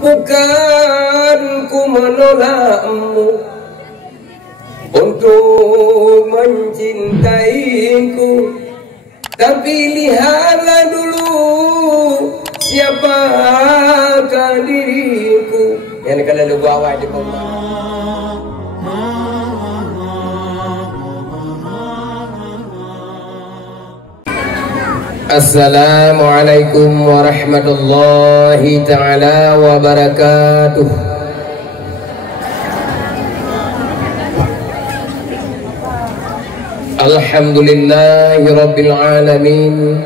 Bukan ku menolakmu untuk mencintaiku, tapi lihatlah dulu siapakah diriku. Yang kalau lu bawa di bawah. Assalamualaikum warahmatullahi ta'ala wabarakatuh. Alhamdulillahi rabbil alamin,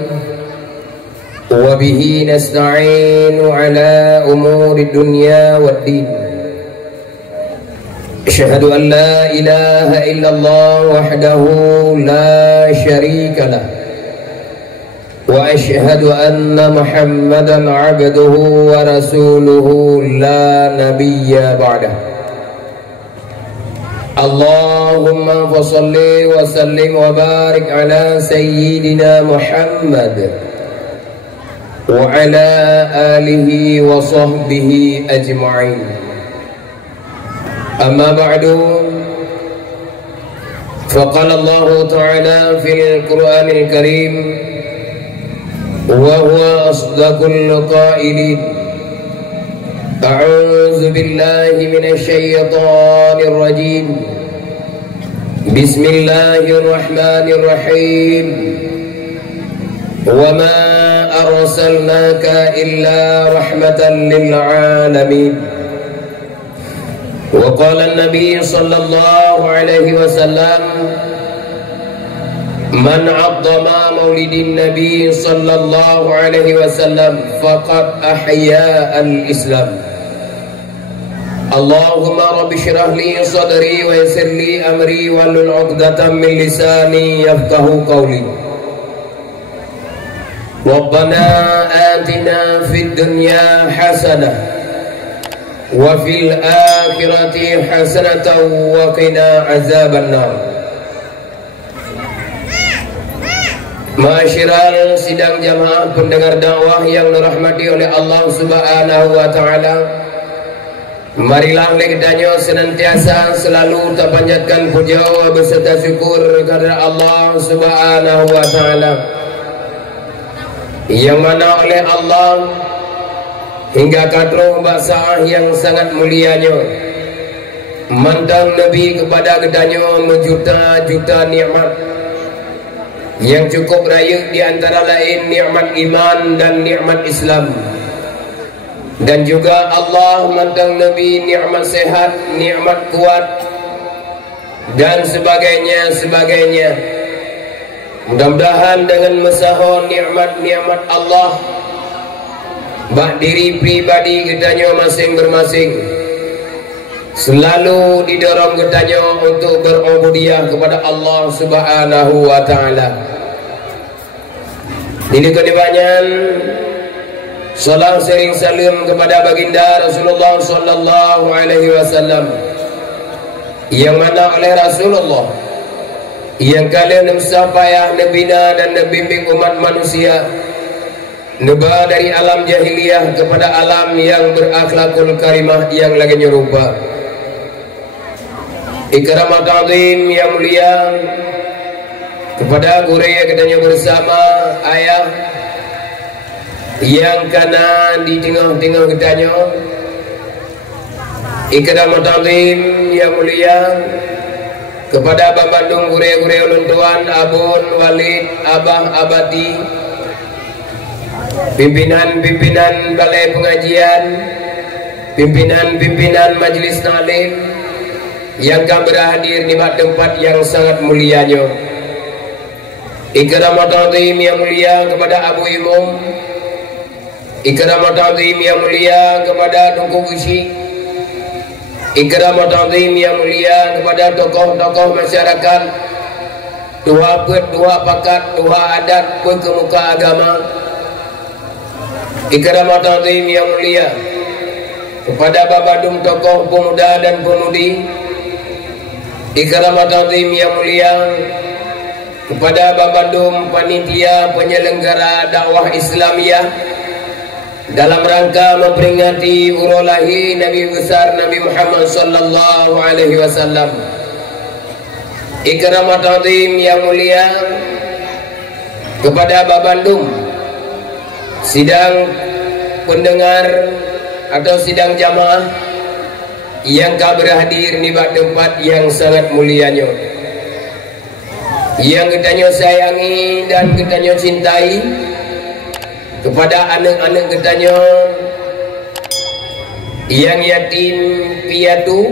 wabihi nasta'inu ala umuri dunya waddin. Asyhadu an la ilaha illallah wahdahu la syarika lah, wa asyhadu anna Muhammadan abduhu wa rasuluhu la nabiyya ba'dah. Allahumma fassalli wa sallim wa barik ala sayyidina Muhammad wa ala alihi wa sahbihi ajma'in. Amma ba'du, faqala Allah ta'ala fil Qur'anil Karim wa huwa asdaqul qailin. A'udzu billahi minasy syaithanir rajim. Bismillahirrahmanirrahim. Wa ma arsalnaka illa rahmatan lil alamin. Wa qala an-nabiy sallallahu alaihi wasallam, man 'azzama maulidin nabi sallallahu alaihi wasallam faqad ahya al-islam. Allahumma rabbi syrah li sadri wa yassir li amri wahlul 'uqdatam min lisani yafqahu qawli. Rabbana atina fid dunya hasanah wa fil akhirati hasanatan wa qina azabannar. Ma'asyiral sidang jamaah pendengar dakwah yang dirahmati oleh Allah Subhanahu wa taala, marilah kita senantiasa selalu terpanjatkan puja beserta syukur kepada Allah Subhanahu wa taala, yang mana oleh Allah hingga kadro bahasa yang sangat mulianya mandang Nabi kepada kedanyo menjuta-juta nikmat yang cukup raya, di antara lain nikmat iman dan nikmat Islam. Dan juga Allah mandang Nabi nikmat sehat, nikmat kuat dan sebagainya. Mudah-mudahan dengan mesahon nikmat-nikmat Allah bak diri pribadi kitanya masing-masing selalu didorong kitanya untuk berubudiyah kepada Allah Subhanahu wa taala. Ini kedepannya salam sering salam kepada baginda Rasulullah sallallahu alaihi wasallam, yang mana oleh Rasulullah yang kalian payah nebina dan nebimbing umat manusia neba dari alam jahiliyah kepada alam yang berakhlakul karimah yang lagi nyerupa. Ikram ta'zim yang mulia kepada guru yang katanya bersama ayah yang kanan di tengah-tengah katanya. Ikram ta'zim yang mulia kepada Bandung guru-guru luntuan Abun Walid Abah Abadi, pimpinan-pimpinan balai pengajian, pimpinan-pimpinan majelis ta'lim yang akan berhadir di tempat yang sangat mulianya. Ikram ta'zim yang mulia kepada Abu Imam, ikram ta'zim yang mulia kepada Tungku Busi, ikram ta'zim yang mulia kepada tokoh-tokoh masyarakat, dua pakat, dua adat pemuka agama. Ikram ta'zim yang mulia kepada babadung tokoh pemuda dan pemudi. Ikram ta'zim yang mulia kepada babadung panitia penyelenggara dakwah Islamiyah dalam rangka memperingati urulahi Nabi besar Nabi Muhammad sallallahu alaihi wasallam. Ikram ta'zim yang mulia kepada Babandung, sidang pendengar atau sidang jamaah yang kau berhadir di tempat yang sangat mulianya, yang kitanya sayangi dan kitanya cintai, kepada anak-anak kitanya yang yatim piatu,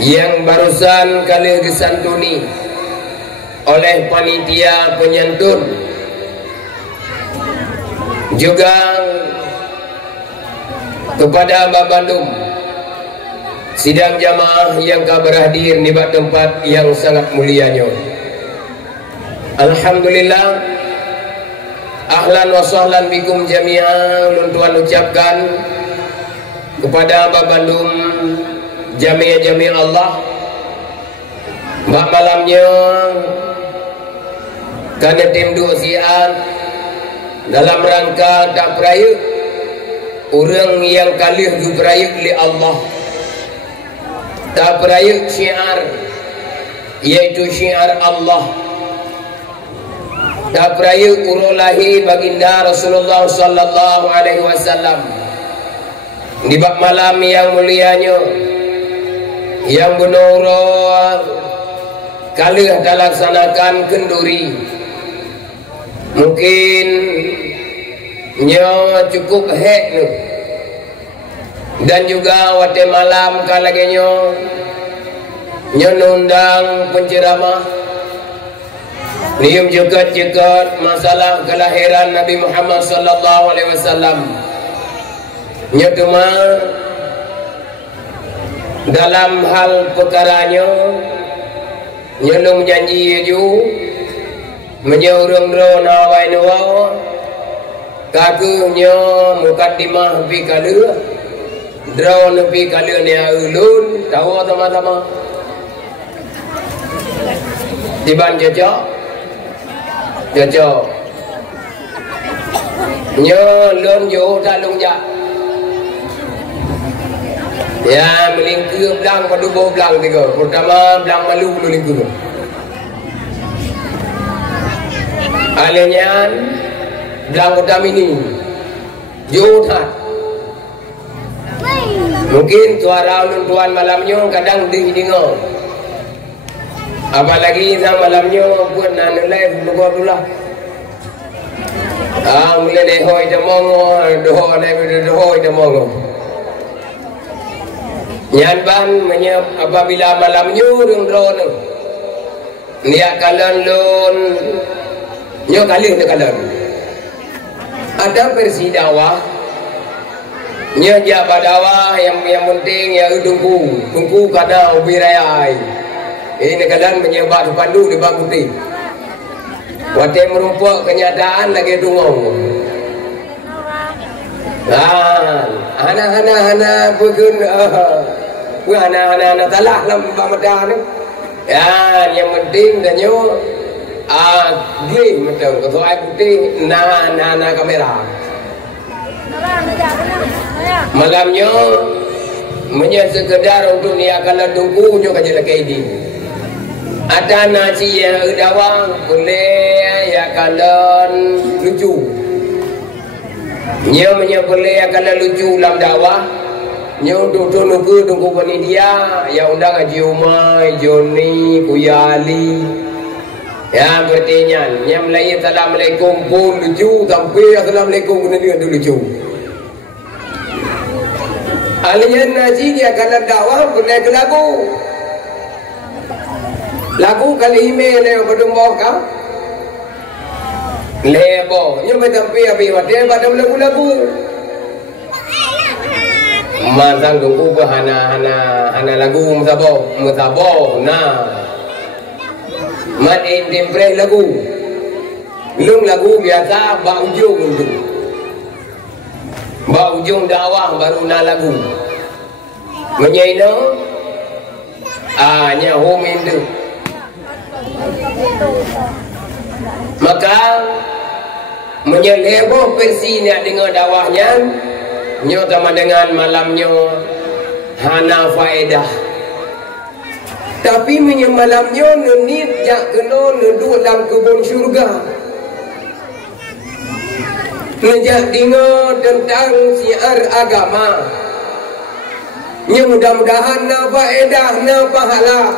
yang barusan kali disantuni oleh panitia penyantun, juga kepada Babandung, sidang jamaah yang kau berhadir di tempat yang sangat mulianya. Alhamdulillah, ahlan wa sahlan bikum jami'an. Tuan ucapkan kepada Babandung jami'ah Allah, bak malamnya karena tim doasian dalam rangka tak peraya orang yang kalih diperaya oleh Allah, tak peraya syiar yaitu syiar Allah, tak peraya urulahi baginda Rasulullah sallallahu alaihi wasallam di bab malam yang mulianya, yang benar kalih dilaksanakan kenduri. Mungkin nyo cukup hek nu, dan juga wate malam kalagenyo nyo nundang penceramah nium juga masalah kelahiran Nabi Muhammad sallallahu alaihi wasallam. Nyo cuma dalam hal perkaranya nyelum janji ju menyurung drone awai nuwa kagunya mukaddimah pi kala drone pi kala ni ulun tahu sama-sama tiban cocok nyo lon yo talung ja ya melingkir belang pada dua belang tiga. Pertama belang malu melingkir. Alenya belang utama ini jodoh. Mungkin suara ulun tuan malamnya kadang dengar. Apalagi sang malamnya pun nanulai berbuat-buat. Mulai dehoi demongo, dohoi demongo. Nyanban apabila malamnya urung drone niat kalan lon nyo kali de kalan ada versi dakwah nyo jabat dakwah yang penting ya tunggu kada ubirayai ini kalan menyebab pandu di baguti wate merupakan kenyataan lagi tunggu hana bukan hana talah lam bamadan ya yang penting dan yo dia macam ketua putih na kamera malamnya menye sekedar untuk dia kalau tunggu nyo kaje lagi ini ada nasi yang dawang boleh ya kalau lucu nyo menye boleh ya kalau lucu dalam dakwah nyo tunggu panitia ya undang Haji Umay, Joni, Kuyali ya bertanya yang mulai assalamualaikum pun lucu sampai assalamualaikum kena dia tu lucu alian nasi dia kalau dakwah boleh ke lagu kali email yang berdua kau lebo nyo betampi abi wate pada lagu Mantang tunggu ke hana lagu musabo nah mat intimpre lagu belum lagu biasa ba ujung dakwah baru na lagu menyaino nya homin tu maka menyeleboh versi nak dengar dakwahnya nyo sama dengan malamnya hana faedah. Tapi malamnya nenit jak kena duduk dalam kebun syurga. Ngejak dengar tentang siar agama. Mudah-mudahan na faedah, na pahala.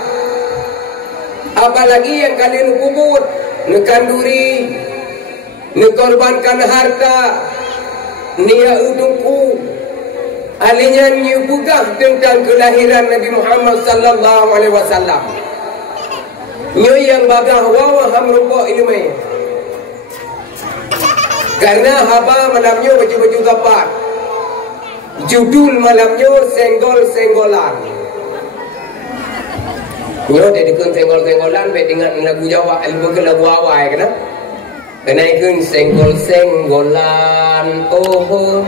Apalagi yang kalian kubur, nekanduri, nekorbankan harta, niat untukku. Alinya nyubugah tentang kelahiran Nabi Muhammad sallallahu alaihi wasallam. Nyo yang bagah wawa hamrupa ilmu. Karena haba malamnya baju-baju gapat. Judul malamnya senggol-senggolan. Nyo dedikun senggol-senggolan baik dengan lagu Jawa, bukan lagu awal kena. Kena ikun senggol-senggolan, oh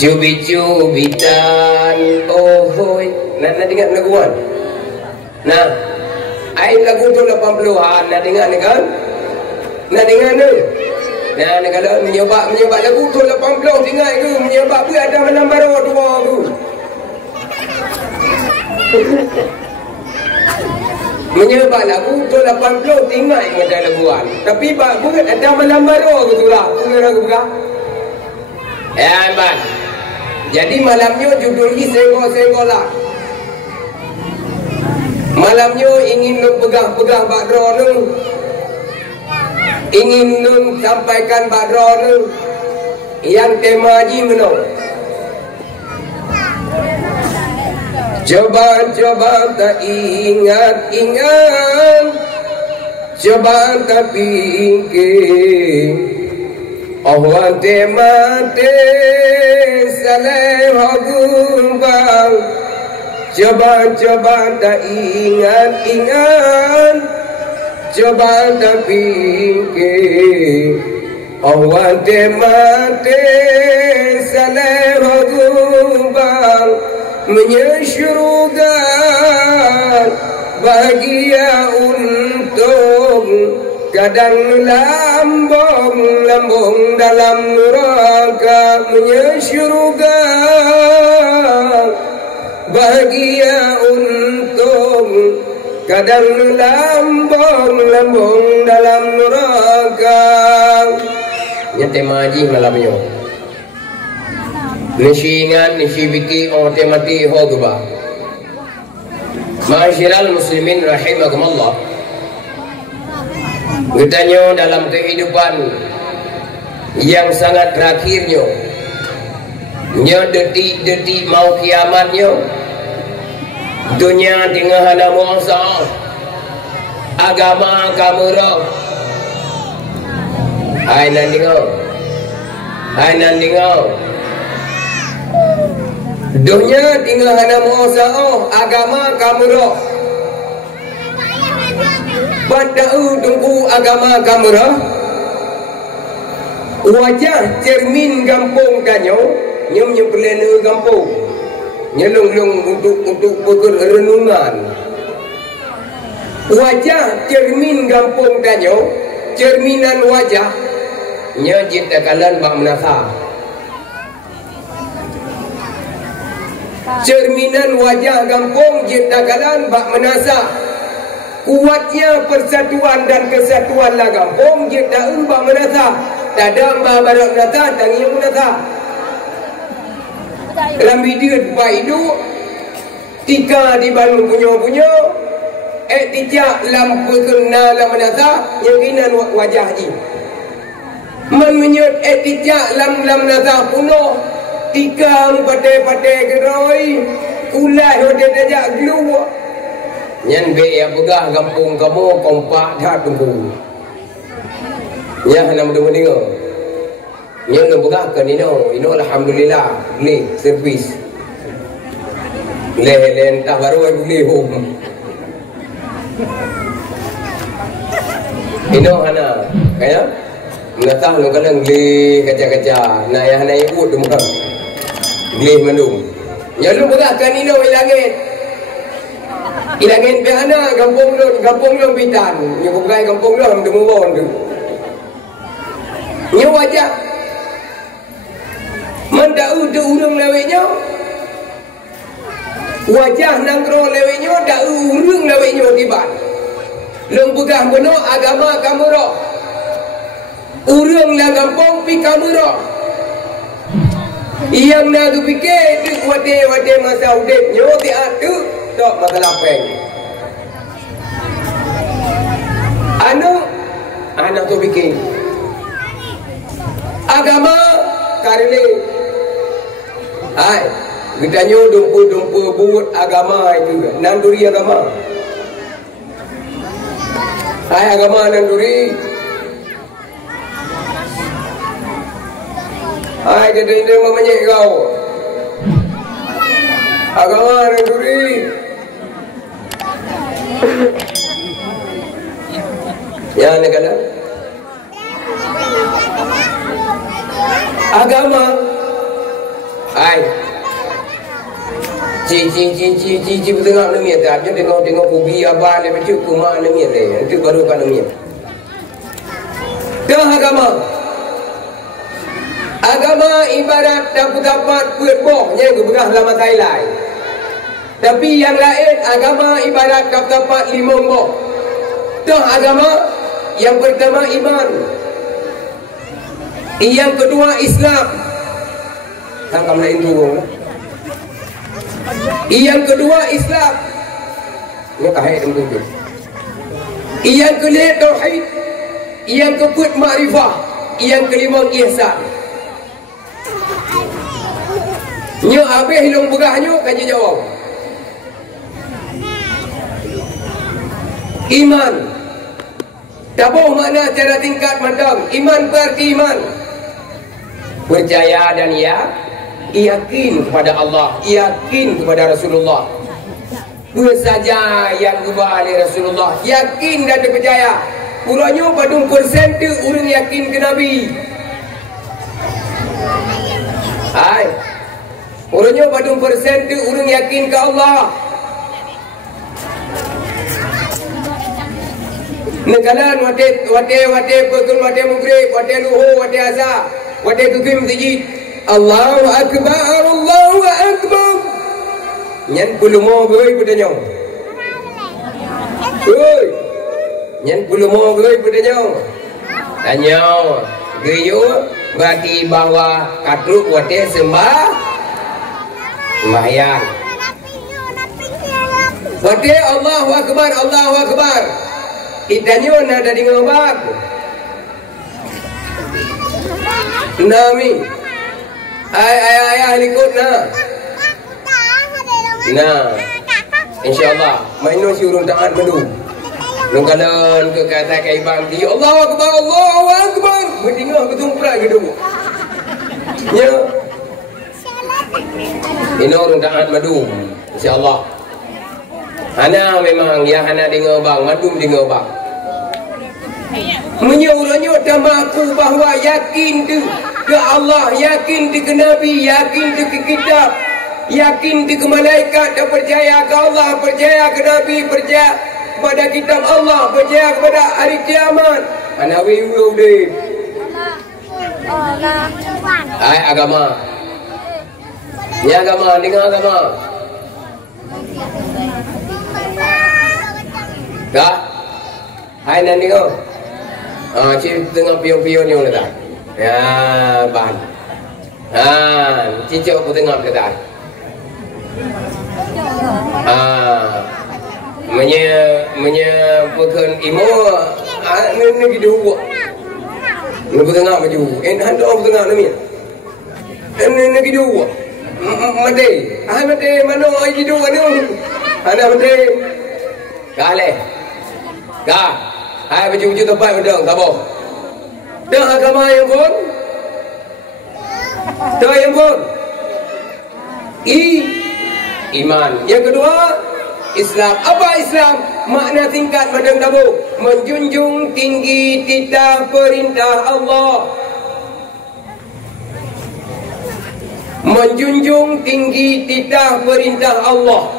cubit-cubitan, oh hoy. Nak dengar laguan? Nah, air lagu tu 80-an, nak dengar ni kan? Nak dengar ni? Nah, kalau menyebab lagu tu 80 dengar tu, menyebab pun ada malam baru dua tu. Menyebab lagu tu 80 tinggal ada laguan. Tapi bukan ada malam baru tu lah. Bukan lagu bukan. Ya, Abang. Jadi malamnya judul ni senggol-senggolan. Malamnya ingin pegang-pegang Badra ni. Ingin nun sampaikan Badra ni. Yang tema haji menang. Coba-coba tak ingat-ingat, coba tak fikir. Awan temate saleh hagubang. Coba-coba tak ingat-ingat, coba tak fikir. Awan temate saleh hagubang. Menyesyurukan bahagia untuk kadang lambung dalam neraka. Menyesyurukan bahagia untuk kadang lambung dalam neraka. Ini tema haji malamnya. Nisi ingat, nisi fikir, orang temati hogba. Ma'asyiral muslimin rahimakumullah. Katanya dalam kehidupan yang sangat terakhirnya, nya detik-detik mau kiamatnya, dunia tengah ada muasa, agama kamera. Hai nandingo. Dunia tinggal hana muasa'ah agama kamera. Bada'u tunggu agama kamera. Wajah cermin gampung kanyo, nyom nyepelena gampung. Nyelung-lung untuk perenungan. Wajah cermin gampung kanyo, cerminan wajah nya ciptakalan bak menasa. Cerminan wajah gampung ciptakalan bak menasa. Kuatnya persatuan dan kesatuan lah gampung ciptaan bak menasa. Tadang bah barak menasa, tangi menasa. Dalam video pak hidup tika di Bandung punya tijak lampu kena lam menasa yakinan wajah ni. Menyut tijak lam menasa puno. Tikam patai-patai geroi kulai hodet ajak gelu. Nyan be ya begah kampung kamu kompak dah tunggu. Ya nak mendengar. Nyan nak begah kan ino alhamdulillah ni servis. Len tak baru beli home. Ino hana kaya mengatah lu kadang beli kaca-kaca na ya hana ikut demuka. Beli mandung. Nyalu berahkan ino ilangit. Ilangit behana kampung lu bitan. Ni bukai kampung lu am demubon tu. Nya wajah mendau de urang lewenya wajah nangro lewenya dau urang lewenya tiba leung begah beno agama kamu ro urang la gampang pi kamu ro yang nak fikir tu wade masa udip nyo ti atu tok makalapeng anak tu fikir agama karena kita nyo dumpu buat agama itu nanduri agama agama nanduri jadi ini mamanya kau agama nanduri ya negara agama Cici bertengah nama dia tak tengok kubi abah dia macam kumah nama dia itu baru kan nama dia agama ibarat dapat kuat boh yang bergah lama Thailand tapi yang lain agama ibarat dapat limong boh dah agama yang pertama iman yang kedua Islam tangkap lain dulu yang kedua Islam ini kahit tentu yang kelima tauhid yang keempat makrifah yang kelima ihsan nyo habis hilung begahnya kan jawab iman tabuh makna cara tingkat mandang iman berarti iman percaya dan yakin kepada Allah, yakin kepada Rasulullah. Dua saja yang dua oleh Rasulullah, yakin dan percaya. Urangnya padung persen tu urang yakin ke Nabi. Urangnya padung persen tu urang yakin ke Allah. Nekalan wate betul wate maghrib, wate luhur, wate asar, wate tukim masjid. Allahu Akbar, Allahu Akbar. Nyan puluh mo beroi pedanya. Oi. Nyan puluh mo beroi pedanya. Tanya, geyo berarti bahwa katruk wate sembah sembahyang. Wate Allahu Akbar, Allahu Akbar. Itanya nada di ngobak. Nami. Ayah ikut insyaallah mainu si urung taat madu nungkalan ke kata kai bang di Allahu Akbar Allahu Akbar bertingah ketumprak gitu ya ini urung taat madu insyaallah ana memang ya ana dengar bang madum dengar bang menyuruhnya tamaku bahwa yakin tu ke Allah, yakin ke Nabi, yakin ke kitab, yakin ke malaikat, dan percaya ke Allah, percaya ke Nabi, percaya kepada kitab Allah, percaya kepada hari kiamat. Anak wiu deh. Agama. Ya agama, dengar agama. Tak? Hai nanti kau. Cik tengah pion-pion ni orang tak? Ya, bahan. Cicok pun tengah kata. Menyepukan imo, ni kita buat. Ni pun tengah baju. Hantu pun tengah ni. Ni kita buat. Mati. Mati mana ai kita buat ni? Ada mati. Kale. Kah. Hai baju-baju tempat bedang, tak apa. Dah agama yang pun. Dah yang pun. Iman. Yang kedua, Islam. Apa Islam? Makna tingkat madang tabu. Menjunjung tinggi titah perintah Allah. Menjunjung tinggi titah perintah Allah.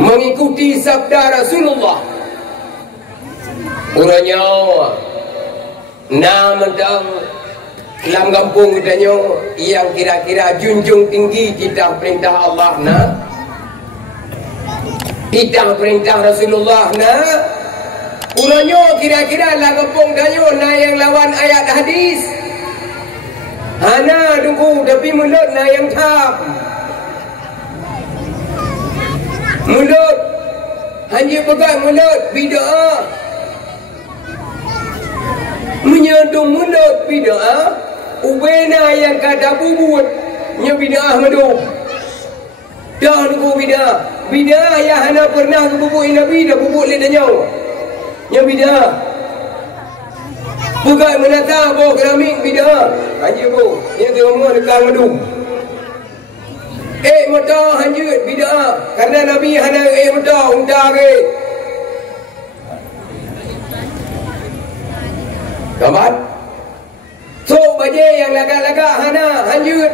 Mengikuti sabda Rasulullah. Urangnya Nah mentang dalam kampung kita yang kira-kira junjung tinggi kita perintah Allah nah, kita perintah Rasulullah nah, ulanya kira-kira dalam kampung kita nah yang lawan ayat hadis. Hana tunggu tapi mulut nah yang tam. Mulut hanya pegang mulut bid'ah. Menyandung mulut bid'ah. Ubena yang kata bubut nya bid'ah madu. Dah tunggu bid'ah. Bid'ah yang hana pernah ke bubuk Nabi dah bubuk le danyau. Nya bid'ah. Bukan menata bawa keramik bid'ah. Haji bu, dia semua dekat madu. Mata hanjut bid'ah. Karena Nabi hana mata unta ke. Kawan. So baje yang lagak-lagak hana hanjut.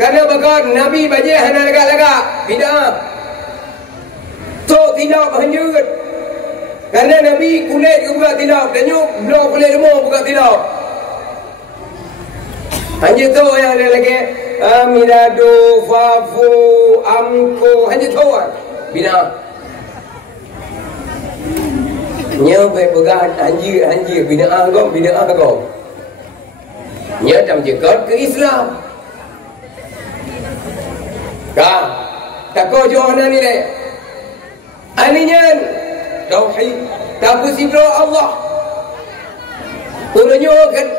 Karena bahkan Nabi baje hana lagak-lagak bid'ah. So tidak hanjut. Karena Nabi kulit ke buka tilap. Dan nyuk blok kulit lemah buka tilap. Hanya tu yang ada lagi Amiradu, Fafu, Amku. Hanya tu kan bina nyampe pegang anjir bina kau nya tam jekat ke Islam kah tak kau johanan ni deh aninya tauhid tak bersibro Allah ulunyo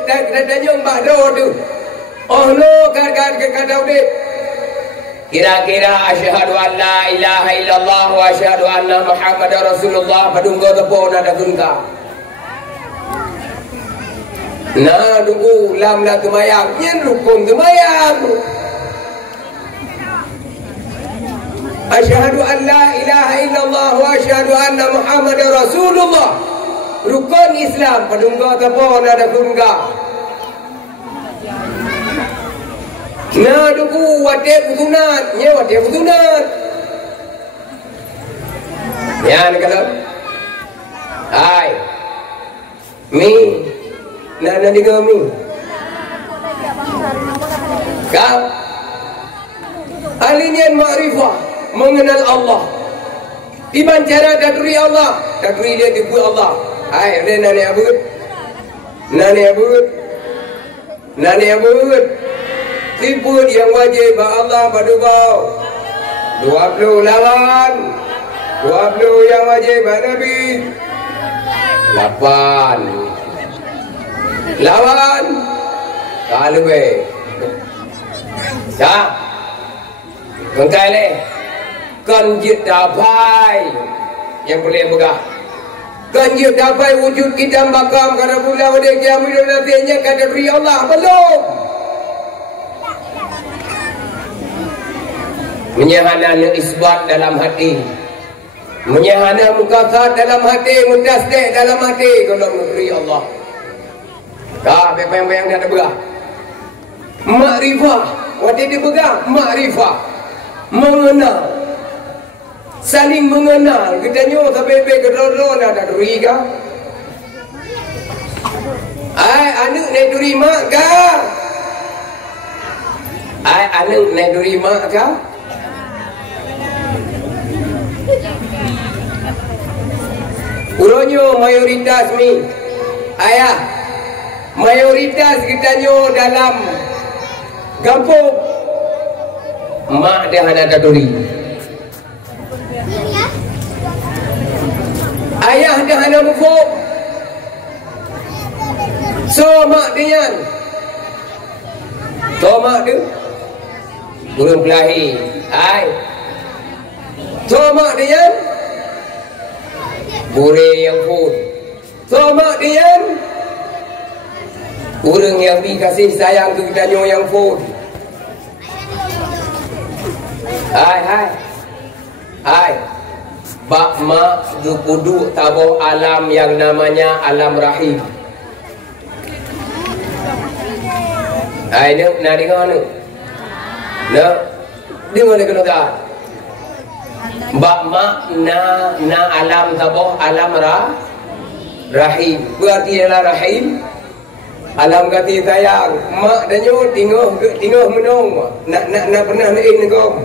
katanya mbak do tu oh no kata udah kira-kira asyhadu an la ilaha illallah wa asyhadu anna muhammadar rasulullah padunggo tepo nada kunka nah tunggu lam la tumayang nyen rukun tumayang asyhadu an la ilaha illallah wa asyhadu anna muhammadar rasulullah rukun Islam padunggo tepo nada kunka nah tunggu wate putunat nya wate putunat ya ni kalau hai mi nana diga mi kau alinian ma'rifah mengenal Allah iman cara daduri Allah daduri dia tipu Allah hai dia nani abud tipu yang wajib Allah pada bau 20 lawan 20 yang wajib Nabi 8 lawan kalau be ya kengkai le kanjit dapai yang boleh megah kanjit dapai wujud kita makam karena pula wadih kiamat nantinya kata beri Allah belum menyahana isbat dalam hati menyahana mukakat dalam hati mutasdik dalam hati kalau memberi Allah kah bayang-bayang dia ada begah makrifah waktu dia begah makrifah mengenal saling mengenal kita nyo sampai ke kedor-dor ada duri kah anak naik duri mak kah anak naik duri mak kah ulonyo mayoritas ni ayah mayoritas kita nyo dalam kampung mak dia hana daduri ayah dia hana mufuk so mak dia burung pelahi so mak dia bure yang pun sama dia orang yang dikasih sayang ke kita yang pun hai bak mak dukudu tabuh alam yang namanya alam rahim hai nak dengar nak dengar kena tak Mbak mak na alam taboh alam rahim berarti adalah rahim Alam kati tayang mak dan nyo tinggal menong nak pernah naik kau.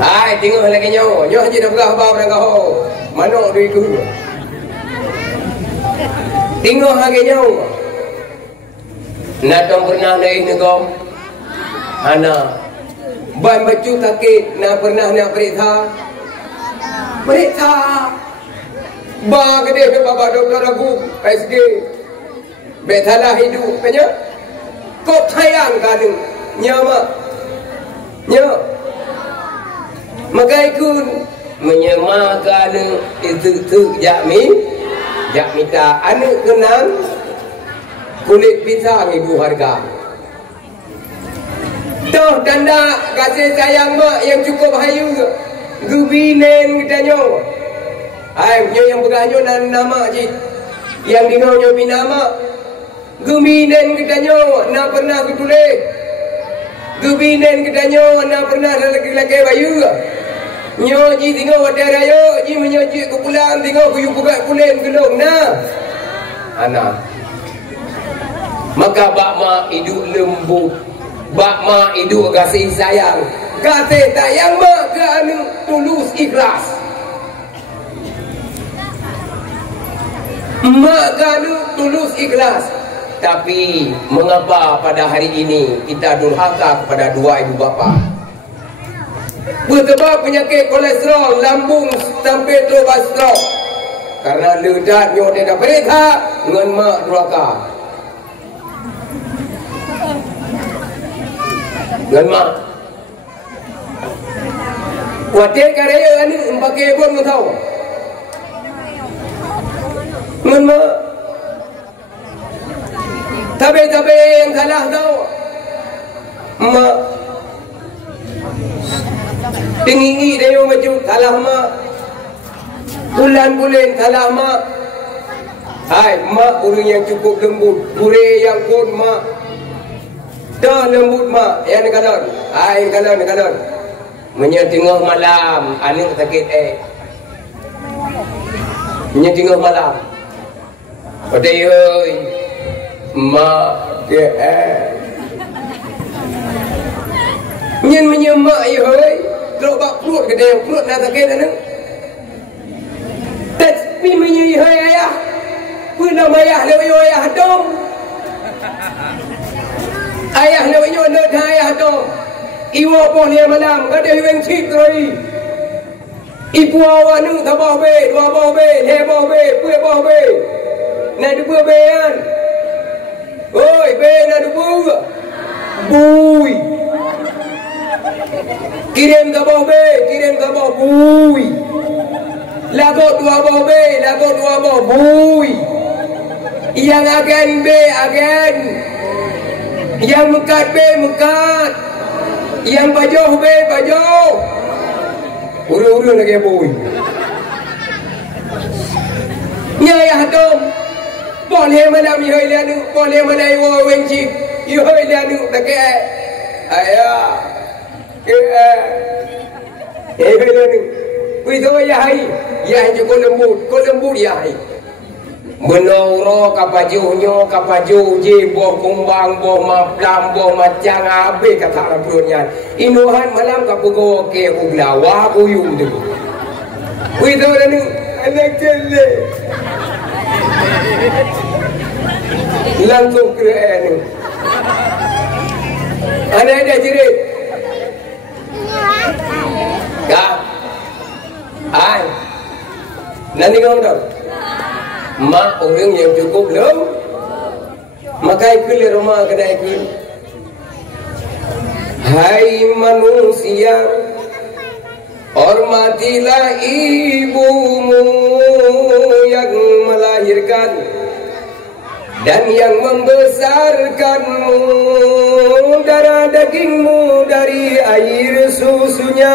Ai tinggal lagi nyo je dah berapa orang kau. Mana duit ku. Tinggal lagi nyo. Nak pernah naik kau. Ana ban baju takit nak pernah nak periksa. Periksa. Ba gede bapa doktor aku PSG. Betalah hidup punya. Kau sayang kan nyama. Nya. Maka ikut menyemakan itu jakmita anu kenal kulit pisang ibu harga. Toh tanda kasih sayang mak yang cukup hayu gubinen kita nyo. Ai nyo yang peganyo nan nama ji. Yang dinonyo binama gubinen kita nyo na pernah kutulis. Gubinen kita nyo na pernah laki-laki bayu. Nyo ji tengok wadah raya ji menyoji ku pulang tengok ku buka kulen gelong na. Anak. Maka bak mak hidup lembut. Bak mak hidup kasih sayang. Kasih sayang mak ke anu tulus ikhlas. Mak ke anu tulus ikhlas. Tapi mengapa pada hari ini kita durhaka kepada dua ibu bapa? Bersebab penyakit kolesterol, lambung sampai terus stroke. Karena ledaknya tidak berita dengan mak durhaka. Dengan mak. Kuatir karya ni pakai pun tahu. Dengan mak. Tabe-tabe yang salah tahu. Mak. Tinggi dia yang maju salah mak. Bulan-bulan salah mak. Hai mak orang yang cukup lembut. Pure yang kuat mak. Dah lembut mak. Yang kalon. Hai kalon. Menyetengah malam. Anak sakit menyetengah malam. Padai oi. Mak ke menyemak ya hoi. Teruk bak perut ke dia perut nak sakit anu. Tapi menyei hoi ayah. Puna mayah lewi ayah dong. Ayah lewi nak ayah dong. Iwa pun dia malam kada weng cik troi. Ibu awak nu tabah be, dua bawah be, he bawah be, pue bawah be. Nak dua be kan. Oi, be nak dua. Bui. Kirim ke bawah be, kirim ke bawah bui. Lagu dua bawah be, lagu dua bawah bui. Yang agen be, agen. Yang mekat be, mekat. Yang bajoh be, bajoh. Uru-uru lagi bui. Nyayah dom. Boleh mana mi hoi lianu, boleh mana iwo wenci. Iwo lianu tak ayah. Itu yahai, yahai je kau lembut yahai. Menoro kapajuhnya, kapajuh je boh kumbang, boh maplam, boh macang abe kata orang perutnya. Inuhan malam kapugo ke uglawa kuyung tu. Itu ni anak kele. Langsung keren. Anak ada jerit. Kak, ai, nanti kau tahu, mak orang yang cukup belum, maka ikut rumah kena ikut. Hai manusia, hormatilah ibumu yang melahirkan dan yang membesarkanmu, darah dagingmu dari air susunya,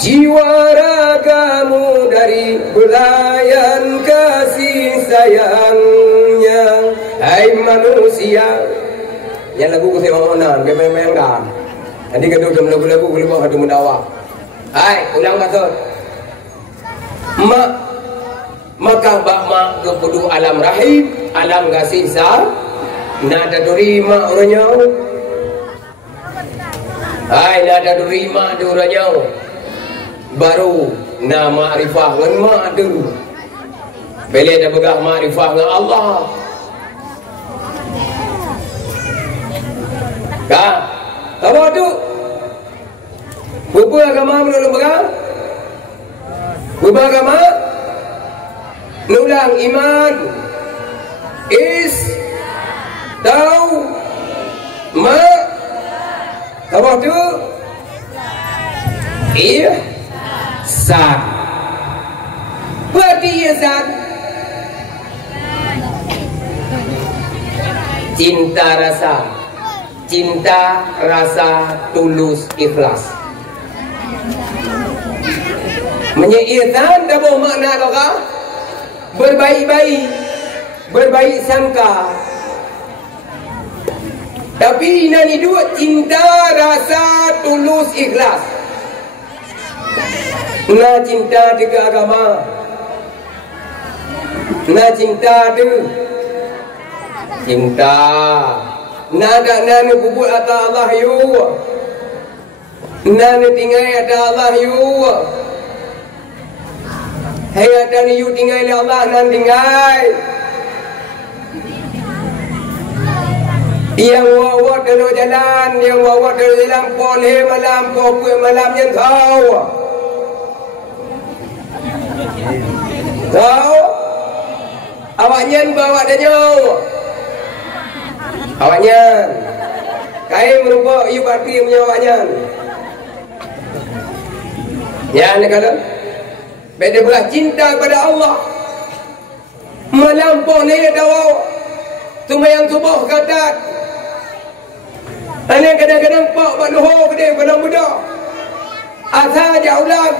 jiwa ragamu dari belayan kasih sayangnya. Hai manusia, yang lagu saya mana, memang dah. Nanti kita jam lagu-lagu boleh bawa hadu mendawa. Hai, ulang kata, mak. Maka bak mak kepedu alam rahim alam kasih sah nada terima orangnya hai nada terima orangnya baru na ma'rifah ngan ma'adu bila dah begah ma'rifah ngan Allah kah apa tu berapa agama belum begah berapa agama nulang iman is tahu ma apa tu ihsan berarti ihsan cinta rasa tulus ikhlas menyihsan dah bawa makna lokah berbaik sangka tapi ini dua cinta rasa tulus ikhlas na cinta ke agama na cinta tu cinta nada nana bubul ata Allah yu nana tinggal ata Allah yu hayat dan yu tinggal Allah nan tinggal yang wawat dalam jalan yang wawat dalam jalan poleh malam kopi malam yang kau awaknya bawa dia awaknya kain merupa iu parti punya awaknya ya ni kata beda belah cinta kepada Allah melampaui dawa tumayang tubuh kata ane kadang-kadang pak baluho gede pada muda asa jaulan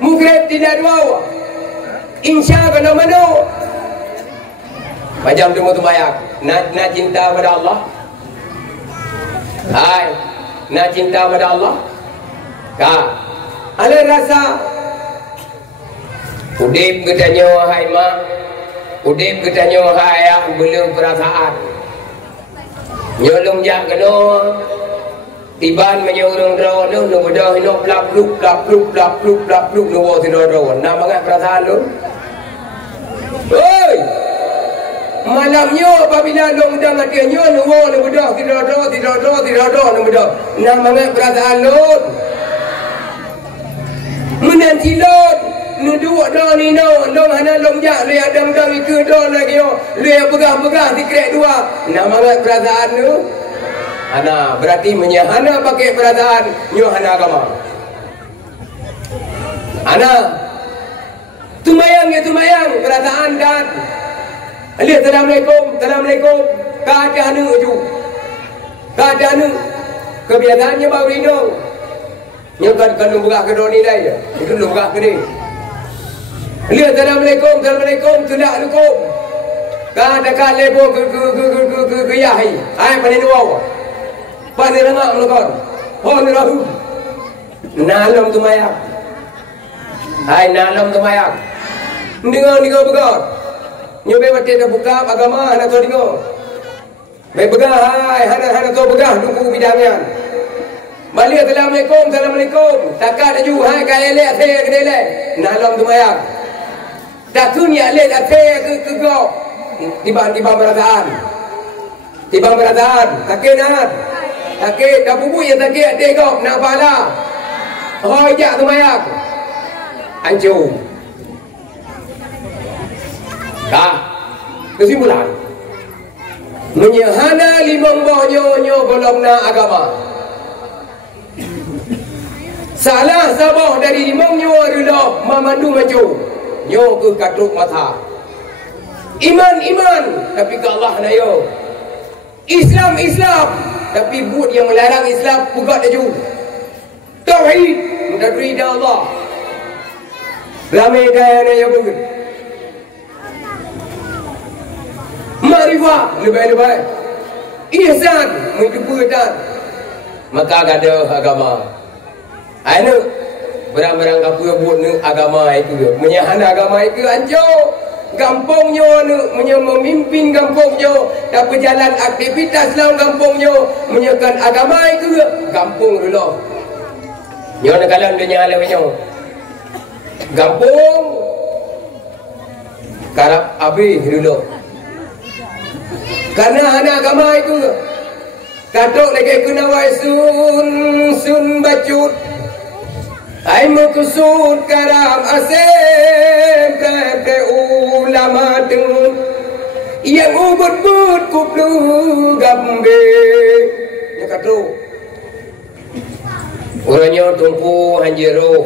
mukred tidak dua insya kana mano macam tu bayak nak cinta pada Allah hai nak cinta pada Allah kah ada rasa udip katanya wahai mak udip katanya wahai ayah belum perasaan nyolong jak kena tiban menyurung draw lu nu bodoh nu plap plup nu wo tidur draw na mangat perasaan lu oi malamnya apabila lu mudang hatinya nu wo nu bodoh tidur draw nu bodoh na mangat perasaan lu menanti lu nu dua dah ni no long hana long jak lu adam dang ikut dah lagi yo lu pegang tikrek dua nama perasaan lu hana berarti menyahana pakai perasaan nyo hana agama hana tumayang perasaan dan alih assalamualaikum keadaan uju keadaan kebiasaannya baru ini nyo kan lu buka kedua ni dah itu lu buka kedai lihat assalamualaikum tidak lukum kan dekat lebo ke yahi ai panen wow panen rangak melakon oh nirahu nalom tu mayak ai nalom tu mayak ningo begot nyobe bate dah buka agama hana to ningo be begah hai hana to begah tunggu bidangan balik assalamualaikum takat aju hai kaile ate kedele nalom tu mayak dah dunia le dah ke go tiba perasaan takut dah bubu yang takut tengok nak bala hojak tu mayak hancur dah kesimpulan menyehana limang bohnyo golong na agama salah sabah dari limang nyo adalah memandu maju nyo ke katruk mata iman tapi ke Allah na yo Islam tapi buat yang melarang Islam buka daju tauhid dari Allah ramai daya na yo bukan ma'rifah lebih ihsan menjemputkan maka ada agama anu berang-berang kapu buat agama itu menyahana agama itu hancur Kampungnya memimpin kampungnya, tak berjalan aktivitas dalam kampungnya, menyekan agama itu kampung dulu. Nyo nak kalan dunia lewatnya. Kampung karap api dulu. Karena anak agama itu katok lagi kena sun bacut. Ai maksud karam asem ke ulama tengun yang ubud kuplu gambe ya katok. Orangnya tumpu hanjero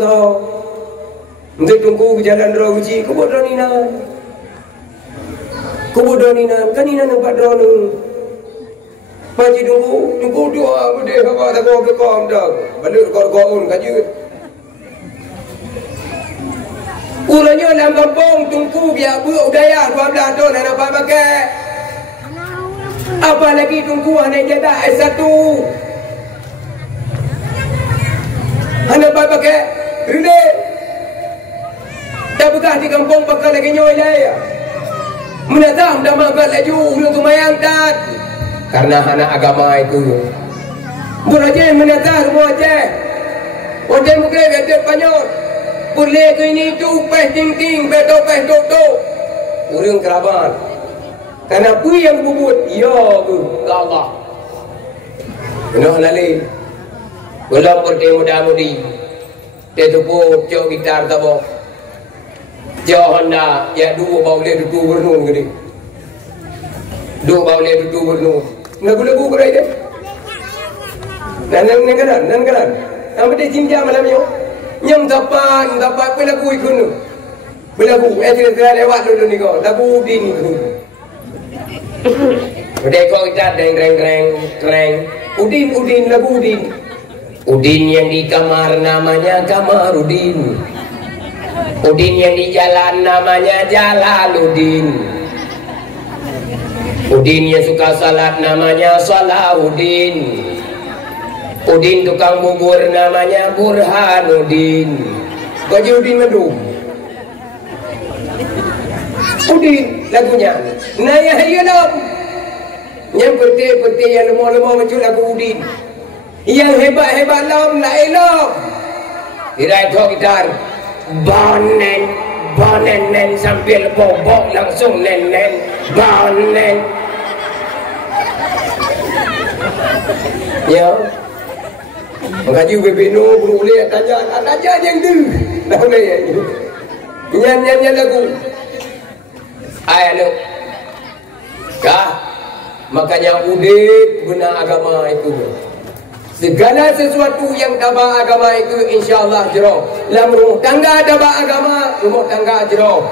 tau. Untuk tunggu jalan roh uji kubodoninan kan ina nampak drone. Paji tunggu doa gede apa tak kau kekom dah. Balik kau kajut. Ulanya dalam kampung tunggu biar budaya 12 tahun nak apa pakai. Apalagi tunggu hanya jaga S1. Hanya apa pakai? Rene. Tak bekah di kampung pakai lagi nyoy ya. Menatang dah makan laju untuk mayang tat. Karena anak agama itu buraje menatang semua je. Oje mukle bete panyot. Purle tu ini tu peh ting beto to. Urang kerabat. Karena pu yang bubut ya Allah. Kena halali. Belum pergi muda-mudi. Dia tu pun cok gitar tabo. Jauh Honda, ya dua bau dia duduk bernun gede. Dua bau dia duduk bernun. Lagu-lagu berai dia. Nan kanan. Apa dia cinta malam yo? Nyam dapat apa lagu ikun. Belagu, dia lewat dulu ni kau. Lagu udin ikun. Dia kau kita kreng. Udin lagu udin. Udin yang di kamar namanya Kamarudin. Udin yang di jalan namanya Jalaluddin. Udin yang suka salat namanya Salahuddin. Udin tukang bubur namanya Burhanuddin. Baju Udin medum. Udin lagunya Naya Hayalam. Yang putih yang lemah macam lagu Udin. Yang hebat lam la elam. Tidak tahu gitar. Bonen sambil bobok langsung nenen bonen. Ya. Mengaji bebeno berulih tanya yang tu. Tak boleh ya. Nyanyi lagu. Ayat kah? Makanya udip guna agama itu. Segala sesuatu yang tabah agama itu insya-Allah jero. Dalam rumah tangga tabah agama, rumah tangga jero.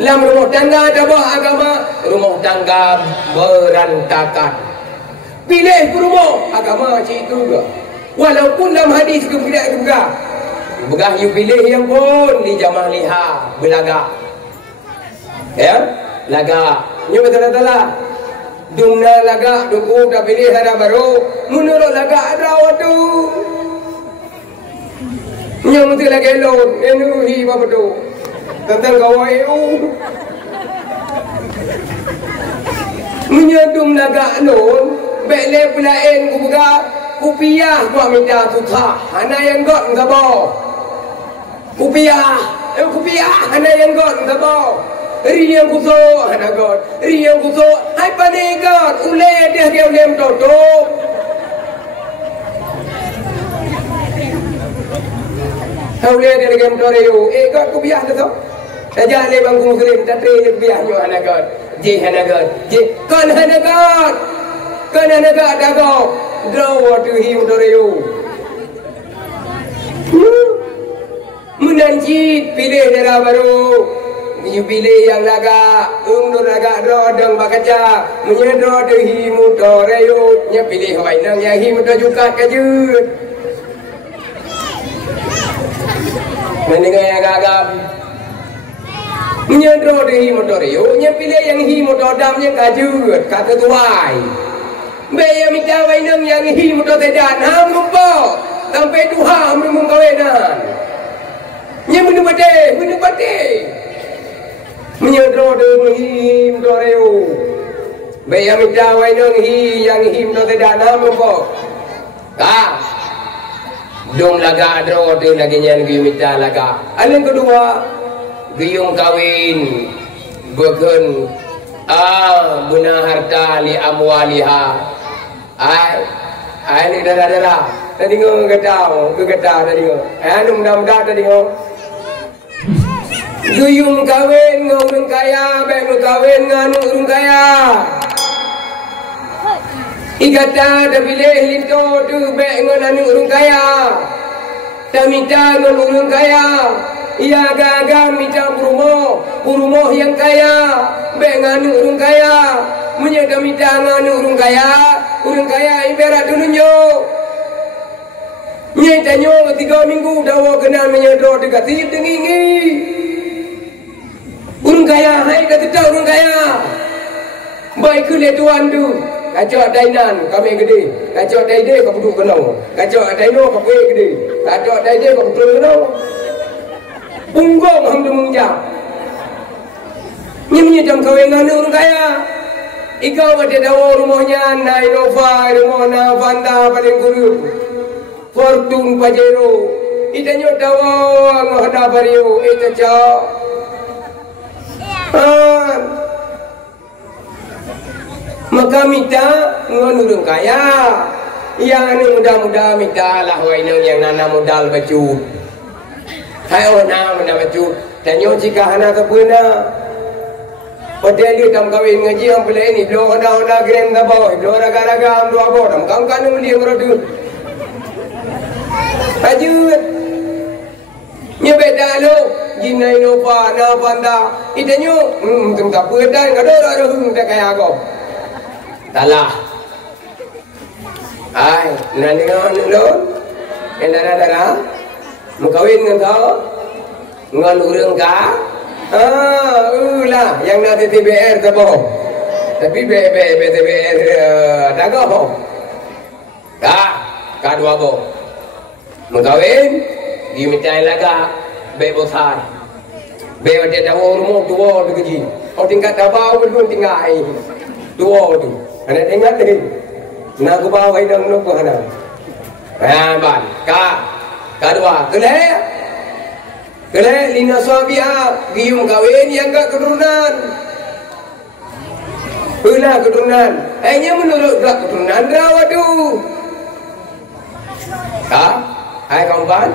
Dalam rumah tangga tabah agama, rumah tangga berantakan. Pilih rumah agama itu juga. Walaupun dalam hadis itu tidak juga. Begah you pilih yang pun di jamaah liha belaga. Ya? Laga. Nyo betul-betul lah. Dumna laga duku dah pilih ada baru menurut laga ada waktu yang mesti lagi elon enuhi apa tu tentang kawai menyedum laga elon bele pelain kubuka kupiah gua minta tutah ana yang got ngabo kupiah ana yang got ngabo Riang kuso, anak God. Riang kuso, hai pane God. Ule dia ulem toto. Ule dia ulem toreo. God ku biah tu. Saja le bang muslim tatre le biah nyo anak God. Je anak God. Je kan anak God. Kan anak God dago. Draw to him toreo. Menanji pilih darah baru. You pilih yang laga, nur laga rodong bakaca, menyedot dehi mutoreo, nya pilih wainang yang hi mutor juga kajut. Mendengar yang agam, menyedot dehi mutoreo, nya pilih yang hi mutor damnya kajut, kata tuai. Baya minta wainang yang hi mutor tedan, ham lupa, sampai tuha memung kawenan. Nya menu bade menyedro de menghim do reu be yang minta wai nang hi yang him do tidak nama po ka dong laga dro de lagi nyan gi minta laga aleng kedua giyung kawin beken guna harta li amwaliha ai ni dara tadi ngong getau tadi ngong anu mudah tadi ngong guyung kawin ngurung kaya benu kawin nganu urung kaya igata da bileh lito tu be ngonanu urung kaya tamita ngon urung kaya iya gaga mita purumo yang kaya be nganu urung kaya munya tamita nganu urung kaya ibera dununyo nye tanyo 3 minggu dawa kenal menyedot dekat dengingi urung kaya hai kata tahu urung kaya baik ke tuan tu kacau dainan kami gede kacau daide kau duduk kenau kacau daino kau gede kacau daide kau duduk kenau punggong ham mungjang ni jam kawengan urung kaya ikau ada dawa rumahnya nai nova rumahna vanda paling kurut fortune pajero itanyo dawa ngohda bario itaca maka minta ngonurung kaya yang ini mudah-mudah minta lah wainang yang nana modal baju hai ona modal baju dan yo jika hana kepuna padahal dia tam kawin ngaji yang boleh ini lo ona grand tabau lo raga-raga am dua bodam kam kan meli ngrodu baju nyebeda lo jinai no pa na panda itanyo tum tak puedan kadora hung tak kaya aku talah ai nani ngan lo endara mukawin ngan kau ngan urang ka ulah yang nanti TBR tabo tapi TBR dago ho ka dua bo mukawin dimintain laga bebosar bebe dia dawo rumah dua tu keji oh tingkat tabau berdua tinggai dua tu ana ingat ni nak bawa idang nak hana ban ka dua kele lina sabiha gium kawin yang gak keturunan pula keturunan hanya menurut keturunan rawadu hai kawan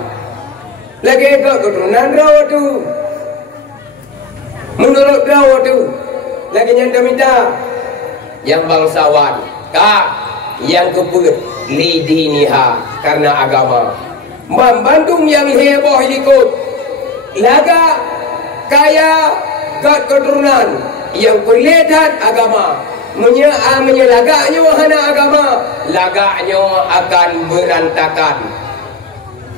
lagi ke keturunan rawatu menurut rawatu lagi nyanda minta yang bangsawan yang kebut lidiniha karena agama membandung yang heboh ikut laga kaya ke keturunan yang kelihatan agama menyelagaknya wahana agama lagaknya akan berantakan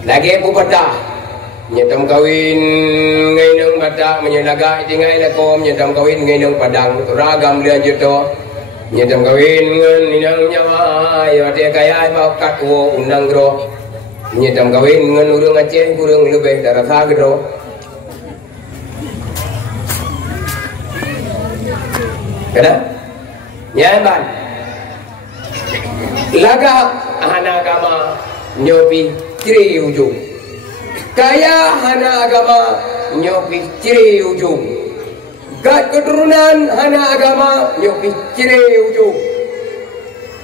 lagi aku patah nyetam kawin ngai nang batak menyelaga tingai lakom nyetam kawin ngai nang padang ragam dia juto nyetam kawin ngan ninang nyawa ya te kaya ba kat wo undang gro nyetam kawin ngan urang Aceh kurang lebih darah gro kada nyaban laga hana agama nyobi ciri ujung kaya hana agama nyopi ciri ujung gat keturunan hana agama nyopi ciri ujung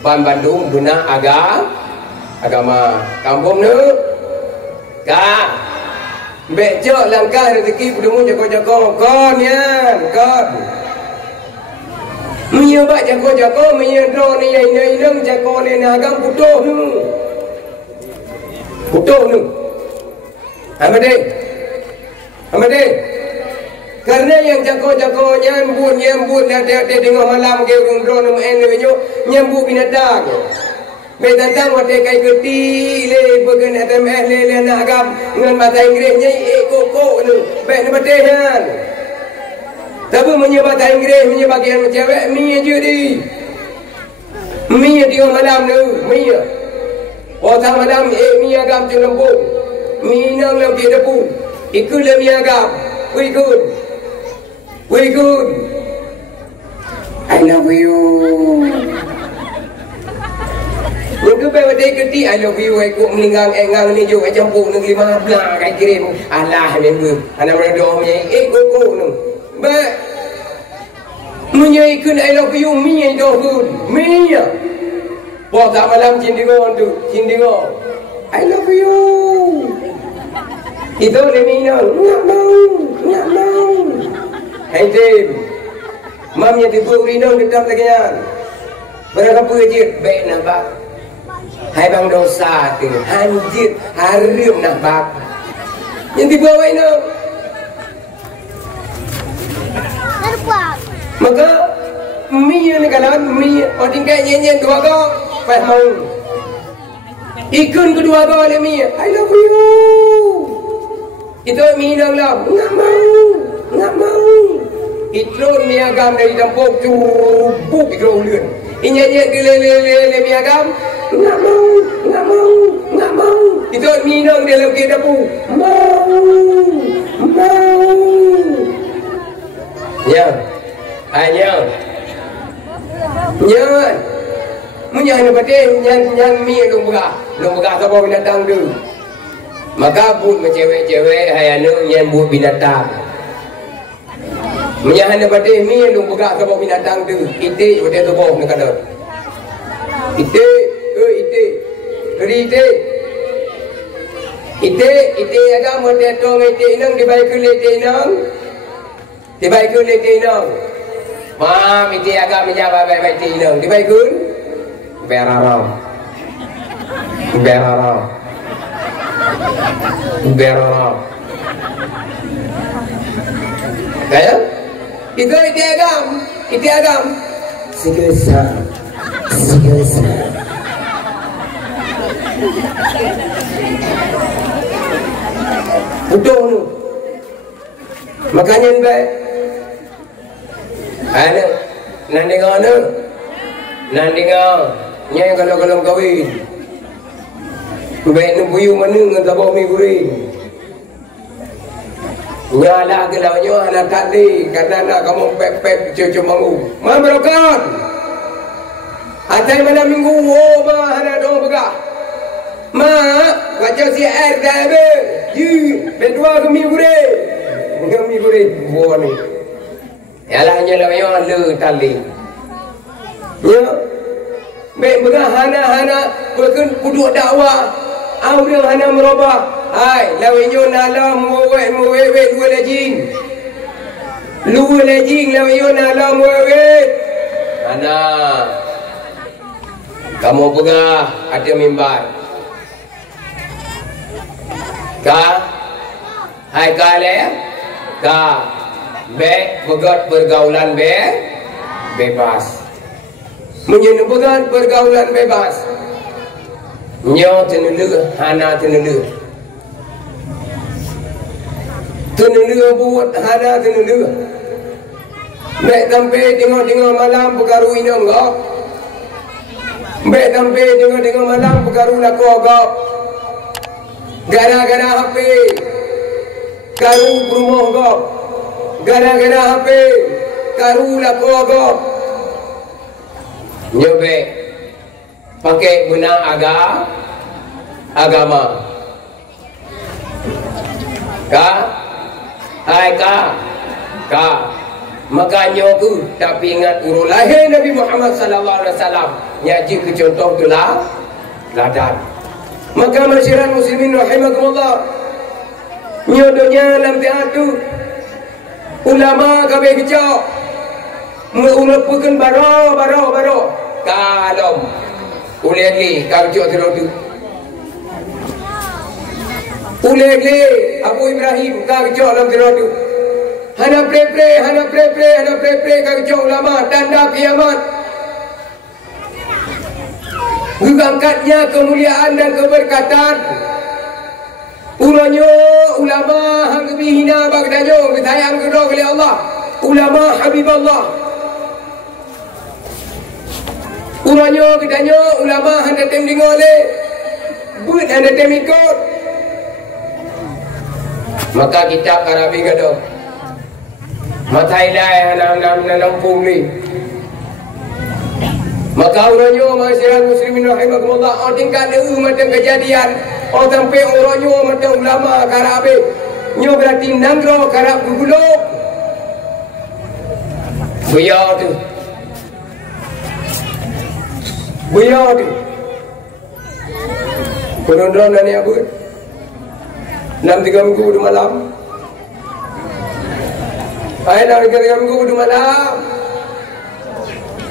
Bandung benar agama kampung nu becok langkah rezeki bertemu jago-jago kon ya kon menyebab jago-jago menyedro ni yang nang jago ni agam putuh nu Amade karena yang jago-jago nyambut ada dengan malam ke urung drone menyo nyambut binatang binatang wate kai geti le bagan atmh le nak agam dengan bahasa Inggerisnya koko nu baik ni batehan tapi menyebab bahasa Inggeris menyebab bagian cewek mi jadi mi dengan malam nu mi oh sama malam mi agam tu lembut minang yang dia debu Ikut demi agam. Ikut. I love you. Những cái bề đây cái tí I love you ai cũng meninggang engang ni jo ai campur nang 15 kai kirim. Alah men bu. Ana meredo me koko nu. Ba Munyai kun I love you minyai do kun. Minya. Bo tak malam cindingo tu. Cindingo. I love you. Itu le mina. Nggak mau. Hai tim. Mamnya tipu rinong dekat lagi ya. Berapa pujit baik nampak. Hai bang dosa tu. Anjir harum nampak. Yang tipu awak ini. Maka Mia ni kalau Mia tinggal nyanyian dua kau faham. Ikun kedua kau oleh Mia. I love you. Itu Mia lah. Nggak mau. Itu Mia agam dari dampuk buk ikut ulian. Ini nyanyian ke Mia agam. Nggak mau. Itu Mia dalam kita pun mau. Ya. Hanya nyan menyan bade nyan mi long buka ka bawa binatang tu maka but cewek-cewek hayanu nyan buat binatang menyan bade mi long buka ka bawa binatang tu ite bade tu bawa nak ada ite ite agak mode tong ite nang dibaik ke nang Mam itu agak menjawab baik-baik tinang. Di baik kun? Berarau. Kaya? Itu agam. Sigesa. Betul nu. Makanya baik. Ada nandingan nyai kalau kawin baik nu buyu menung ngata bawa mi guring nyala gelaunya anak tadi karena nak kamu pep cucu mangu ma berokan atai mana minggu ma ada dong begah ma baca si air dah be berdua ke mi guring buah ni yalah nyala yo le tali yo baik begah hana berken kudu dakwah au dia hana merubah hai lawenyo nala muwe dua lejing lawenyo nala muwe hana kamu begah ada mimbar hai kale begot pergaulan bebas menyenangkan pergaulan bebas nyo tenelu hana tenelu buat hana tenelu mek tampe tengok malam perkaru inong gok mek tampe tengok malam perkaru lako gok gara-gara HP karu rumah gok gara-gara HP karu lako gok nyobe pakai benang agama maka nyoku tapi ingat urut lahir Nabi Muhammad sallallahu alaihi wasallam nyaji ke contoh itulah ladan maka masyarakat muslimin rahimakumullah nyodonya dalam teatu ulama kabeh kecok mengurutkan baro kalom ulegi karjo terodu ulegi Abu Ibrahim karjo dalam terodu hana pre karjo ulama tanda kiamat mengangkatnya kemuliaan dan keberkatan ulanya ulama hang bihina bagdanyo ditayang kedua oleh Allah ulama Habibullah ulanya kitanya ulama hendak tem dengar le buat hendak tem ikut Maka kitab Arabi kata Matailai hanam pungli. Maka orangnya masyarakat muslimin rahimakumullah tingkat macam kejadian sampai orangnya macam ulama Arabi nyo berarti nanggro karab guluk buya tu penonton ni apa 6-3 minggu di malam ayat 3 minggu di malam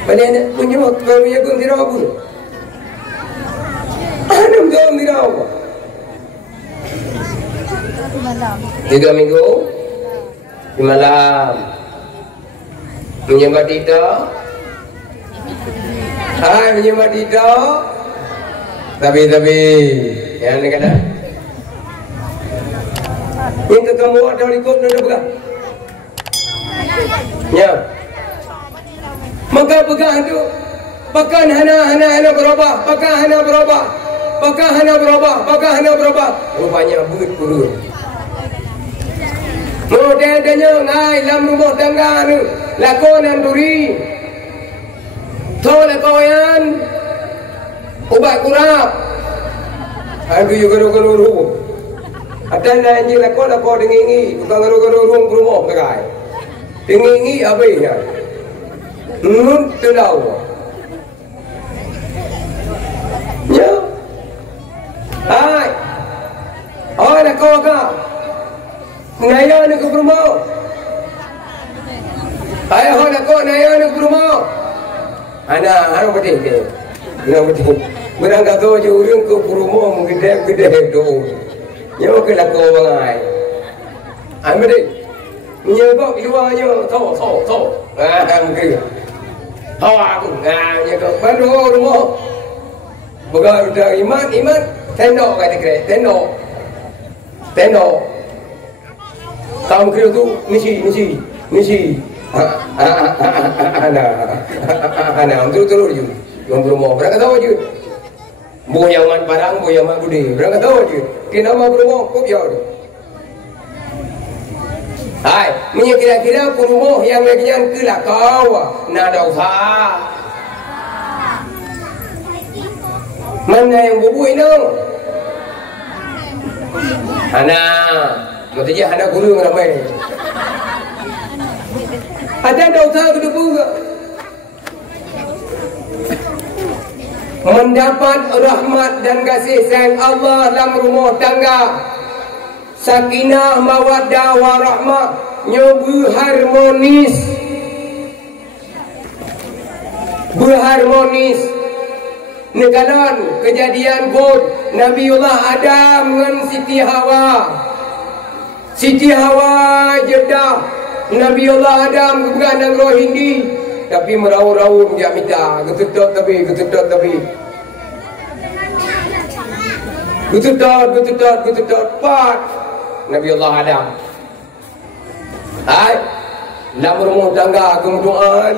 pada punya kalau ya gun tidak apa anam gam tidak apa 3 minggu di malam menyembah tidak menyembah tidak tapi yang ni kata yang ketemu ada ikut ada pegang ya maka pegang tu pakan hana berubah rupanya buit kurun modalnya ngai dalam rumah tangga ni lakonan duri tolak kawayan ubat kurap aduh juga ruh ada nanti lakon dengingi tukang ruh rumah pegai dengingi habisnya tahu ya hai nak kau ka naya ni ke rumah ayah nak kau naya ni ke rumah ana betul ke betul berangkat tu je urang ke rumah gede tu nyawa ke lako bangai ambil deh nyebab luarnya tau mungkin aku nyebab bandu rumah begal dah iman tendok kata kira tendok kamu kira tu misi ana terus je yang rumah berangkat tahu je boyaman barang boyaman budi berangkat tahu je kena nama rumah kok jauh tu hai kira-kira rumah yang lagian kelak kau nak dosa mana yang bubui no ana maksudnya ana guru ramai ada dosa tu juga mendapat rahmat dan kasih sayang Allah dalam rumah tangga sakinah mawaddah warahmah nyobu berharmonis nekalan kejadian god Nabiullah Adam dengan Siti Hawa Jeddah Nabiullah Adam keberadaan roh hindi tapi merau-rau dia minta getut tapi pat Nabiullah Adam hai dalam rumah tangga gum doa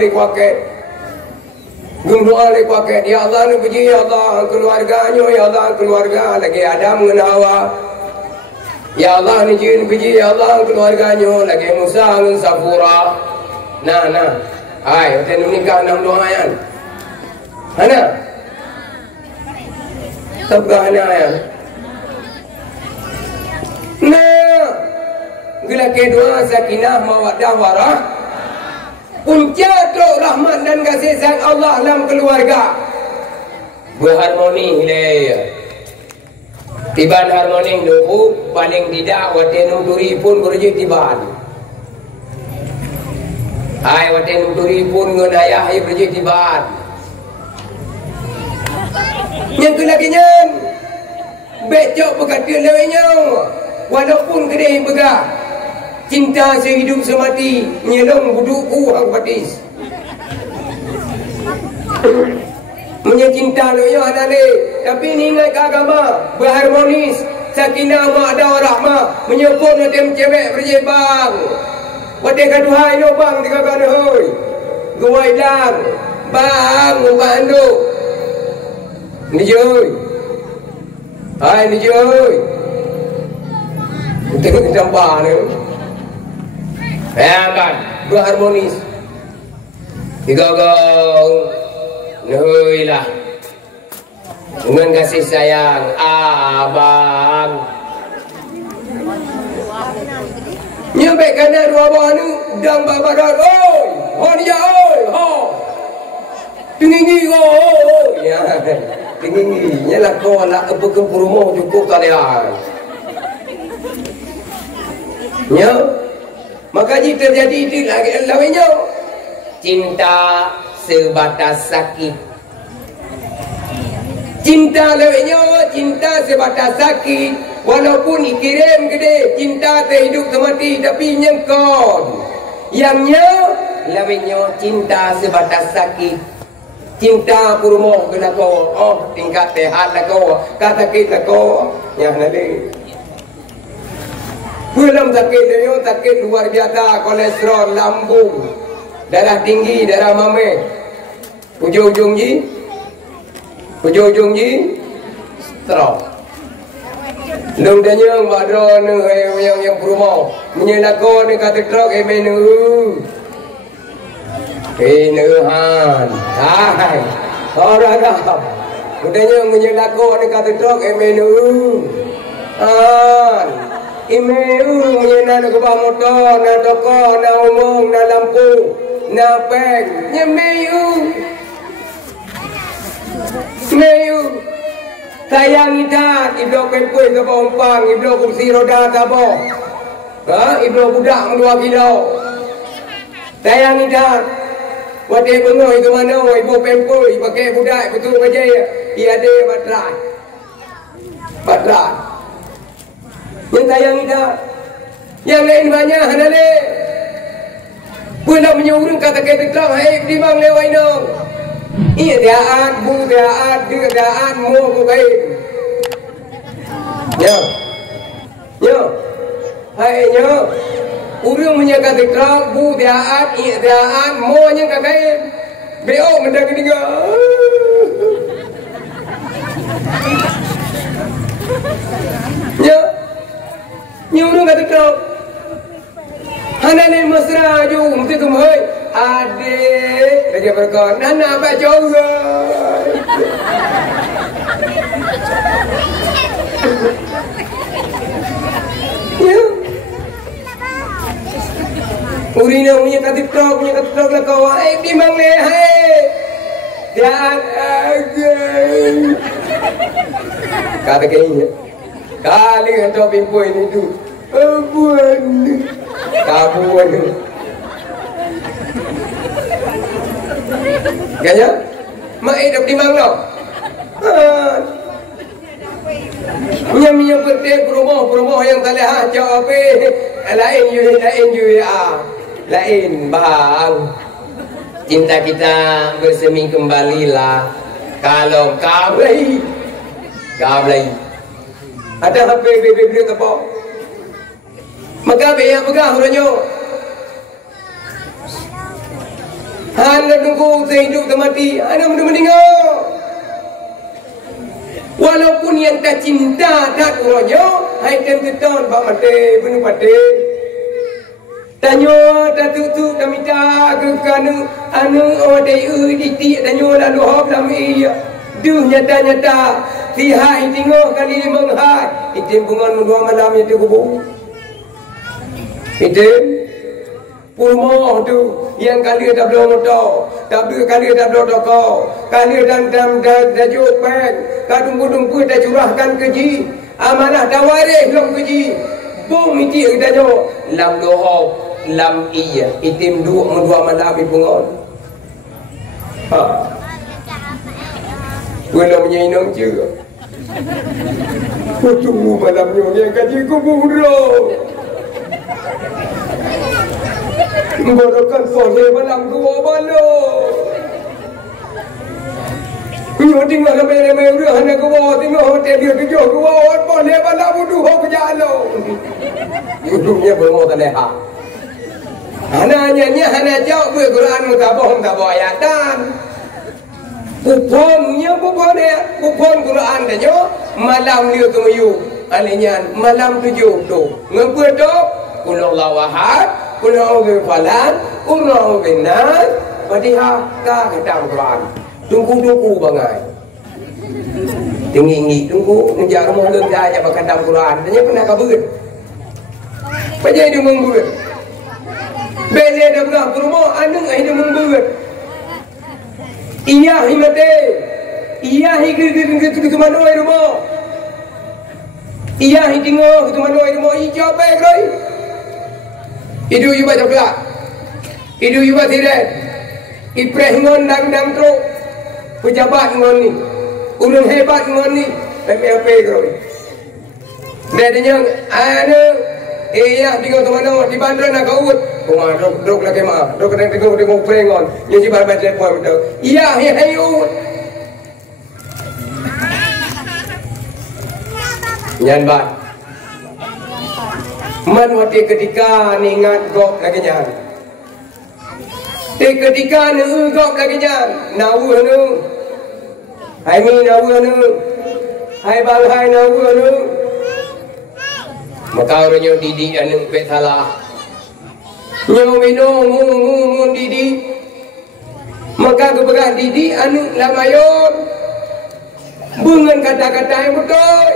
pakai ya Allah ni puji ya Allah keluarganya ya Allah keluarga lagi Adam dengan Hawa ya Allah ni puji ya Allah keluarganya lagi Musa dengan Safura nah hai kita nikah 6 doa yan mana tabgahnya yan nah gila kedua sakinah mawaddah warah punca truk rahmat dan kasih sayang Allah dalam keluarga berharmoni tiban harmoni dulu paling tidak waten nuduri pun berjaya tiban hai waten nuduri pun dengan ayah berjaya tiban yang kelakinya becok berkata lewenya walaupun kedai begah cinta sehidup semati nyelong buduku hang patis punya cinta lo yo anane tapi ni ingat ke agama berharmonis sakinah mawaddah warahmah menyokong tem cewek berjebang wate kaduhai yo bang tiga kali hoi guai lang bang bandu ni joy hai ni joy Dengan campur ni. Kan berharmonis. Digogong. Nuilah. Dengan kasih sayang abang. Nyampe kanan dua abang ni dang babarat. Oi, ho dia oi, ho. Tinggi go. Ya. Tinggi nyala ko la apa ke rumah cukup kalian. Ya. Makanya terjadi itu lagi lawannya. Cinta sebatas sakit. Cinta lawannya cinta sebatas sakit. Walaupun ikirim gede, cinta terhidup semati tapi nyengkon. Yangnya lawannya cinta sebatas sakit. Cinta kurmo kena ko, oh tingkat sehat lah ko, kata kita ko, ya nanti. Belum sakit ni, sakit luar biasa, kolesterol, lambung, darah tinggi, darah mame. Ujung-ujung ji, stroke. Nung danyang badro nung yang kurmo, menyelako ni kata truk menu. Nuhan, hai, orang dah. Udahnya menyelako ni kata truk menu. Imeu menyena na kebah motor, na toko, na umum, na lampu, na peng, nyemeu. Meyu. Sayang ita, iblo pempui ke pompang, iblo kursi roda ke boh. Iblo budak 2 kilo. Sayang ita. Wate bengoi ke mana, ibu pempui, pakai budak, betul aja ya. Ia ada batrat. Batrat. Yang sayang ita. Yang lain banyak, hanale. Pula menyuruh kata-kata kelam, hai dimang lewai nong. Ia daat, bu daat, dia daat, mu ku baik. Ya. Ya. Hai ya. Urang menjaga kelam, bu daat, ia daat, mu nya kakai. Beo mendak diga. Ya. Nyuruh kata kelam. Hanane mesra ju mesti tu mai adik dia berkon nana apa juga ya urina punya katik tok lah kau di mang le hai dan kata kayaknya kali hendak pimpu ini tu abuan kabuan gaya mak hidup di mana punya petik promo yang tak lehat jawab lain lain bang cinta kita bersemi kembalilah kalau kau lagi ada HP beli apa maka biar pegah orangnya. Anda tunggu hidup mati, anda mendengar. Walaupun yang tak cinta tak orangnya, hai tentuan bak mati penuh mati. Tanya tak tutup tak minta ke anu odai ditik tanya lalu hop dalam iya. Duh nyata tihai tengok kali menghai. Itim bungan dua malam itu kubur. Itu pulmo tu yang kali dah belum motor, kali dah belum toko, kali dah juk pen, kadung-kadung dah curahkan keji, amanah dah waris belum keji, bom itu kita jo, lam doho, lam iya, itim dua malam ibungon. Belum nyenong juga. Tunggu malamnya yang kaji kubur. Borokan soleh malam gua balo. Yo tinggal ramai udah hana gua tinggal hotel dia kerja gua boleh malam budu ho berjalo. Hidupnya belum terleha. Hana hana jauh gue Quran mutabah ayatan. Bupon Quran dah malam dia kemayu. alenya malam 7 tu ngapa tu qul huwallahu ahad qul a'udzu falaq qul a'udzu binnas Fatihah ka khatam Quran tunggu bangai tinggi tunggu ngejar mau lega ya khatam Quran tanya pernah kabur Pajai dia membuat bele dah belah rumah anu ai dia membuat iya himate iya higu ke mana ai rumah iya hitingo ke mana ai rumah i jobe koi idu yuba jabla idu yuba tidak iprehingon dang tro pejabat ngon ni ulun hebat ngon ni PPP koi dadanya anu iya tinggal teman-teman di bandar nak kawut rumah dok lagi mah dok kena tengok perengon yang si barbat telepon betul iya hai ut nyan ba man wati ketika ningat gok lagi nyan ketika nu gok lagi nyan nau nu hai mi nau nu hai bang hai nau nu maka orangnya didik anu pek salah nyo minum ngun didik maka keberat didik anu lamayon bungan kata-kata yang betul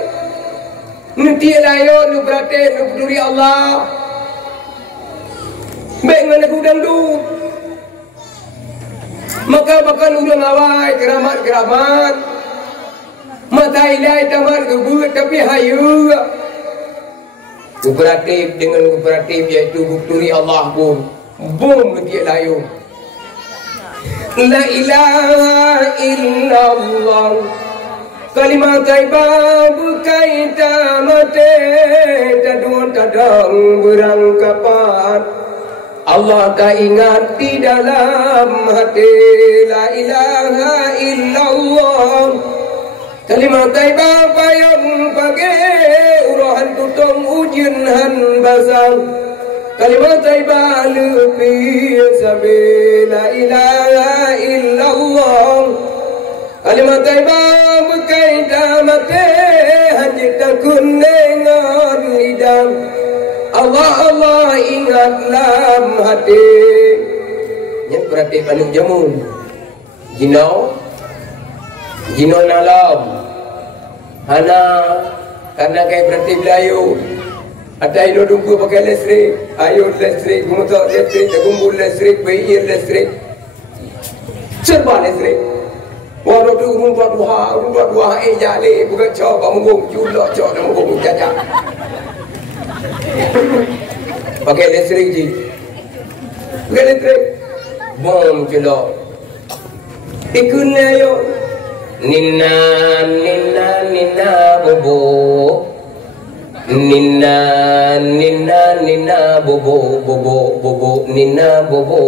nanti layon nu berarti nu peduli Allah baik dengan lagu dangdut maka bakal udang awai keramat mata ilai taman kebut tapi hayu kooperatif dengan kooperatif iaitu bukti Allah pun bom dia layu la ilaha illallah kalimat taibah bukaita mate tadun tadang berangkapan Allah tak ingat di dalam hati la ilaha illallah kalimat taibah payung pagi urahan tutong ujian han basang kalimat taibah lebih sabi la ilaha illallah kalimat taibah berkaitan mati hanya takun dengan lidah Allah ingat dalam hati yang berarti panung jamun Jino nalam hana karena kayak berarti belayu ada ilo dungku pakai listrik ayo listrik motor listrik gumbul listrik bayi listrik serba listrik walau tu rumah dua jale bukan coba menggung julok coba menggung jajak pakai listrik ji pakai listrik bom julok ikutnya yo Nina bobo Nina bobo Nina bobo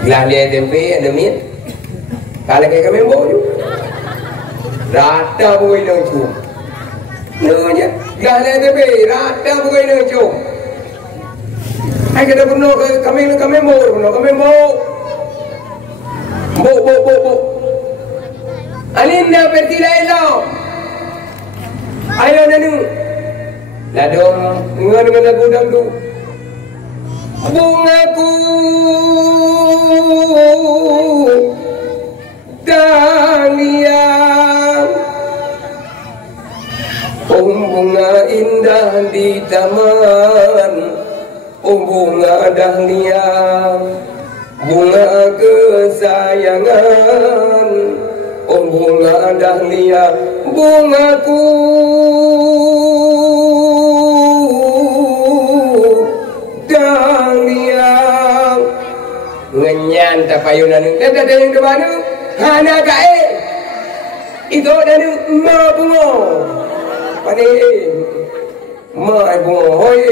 Glalia tempe ada min kalau kayak kami bobo rata boy nang cu nanya glalia tempe rata boy nang cu ay kita puno kami mo Bo. Alin na pertilai lao. Ayo nanu. Ladong dengan lagu dangdu. Bungaku dahlia. Bunga indah di taman. Bunga dahlia. Bunga kesayangan bunga dahlia bungaku dahlia ngenyan tapayunan ada yang ke mana hana kae itu dan ma bunga pane ma bunga hoy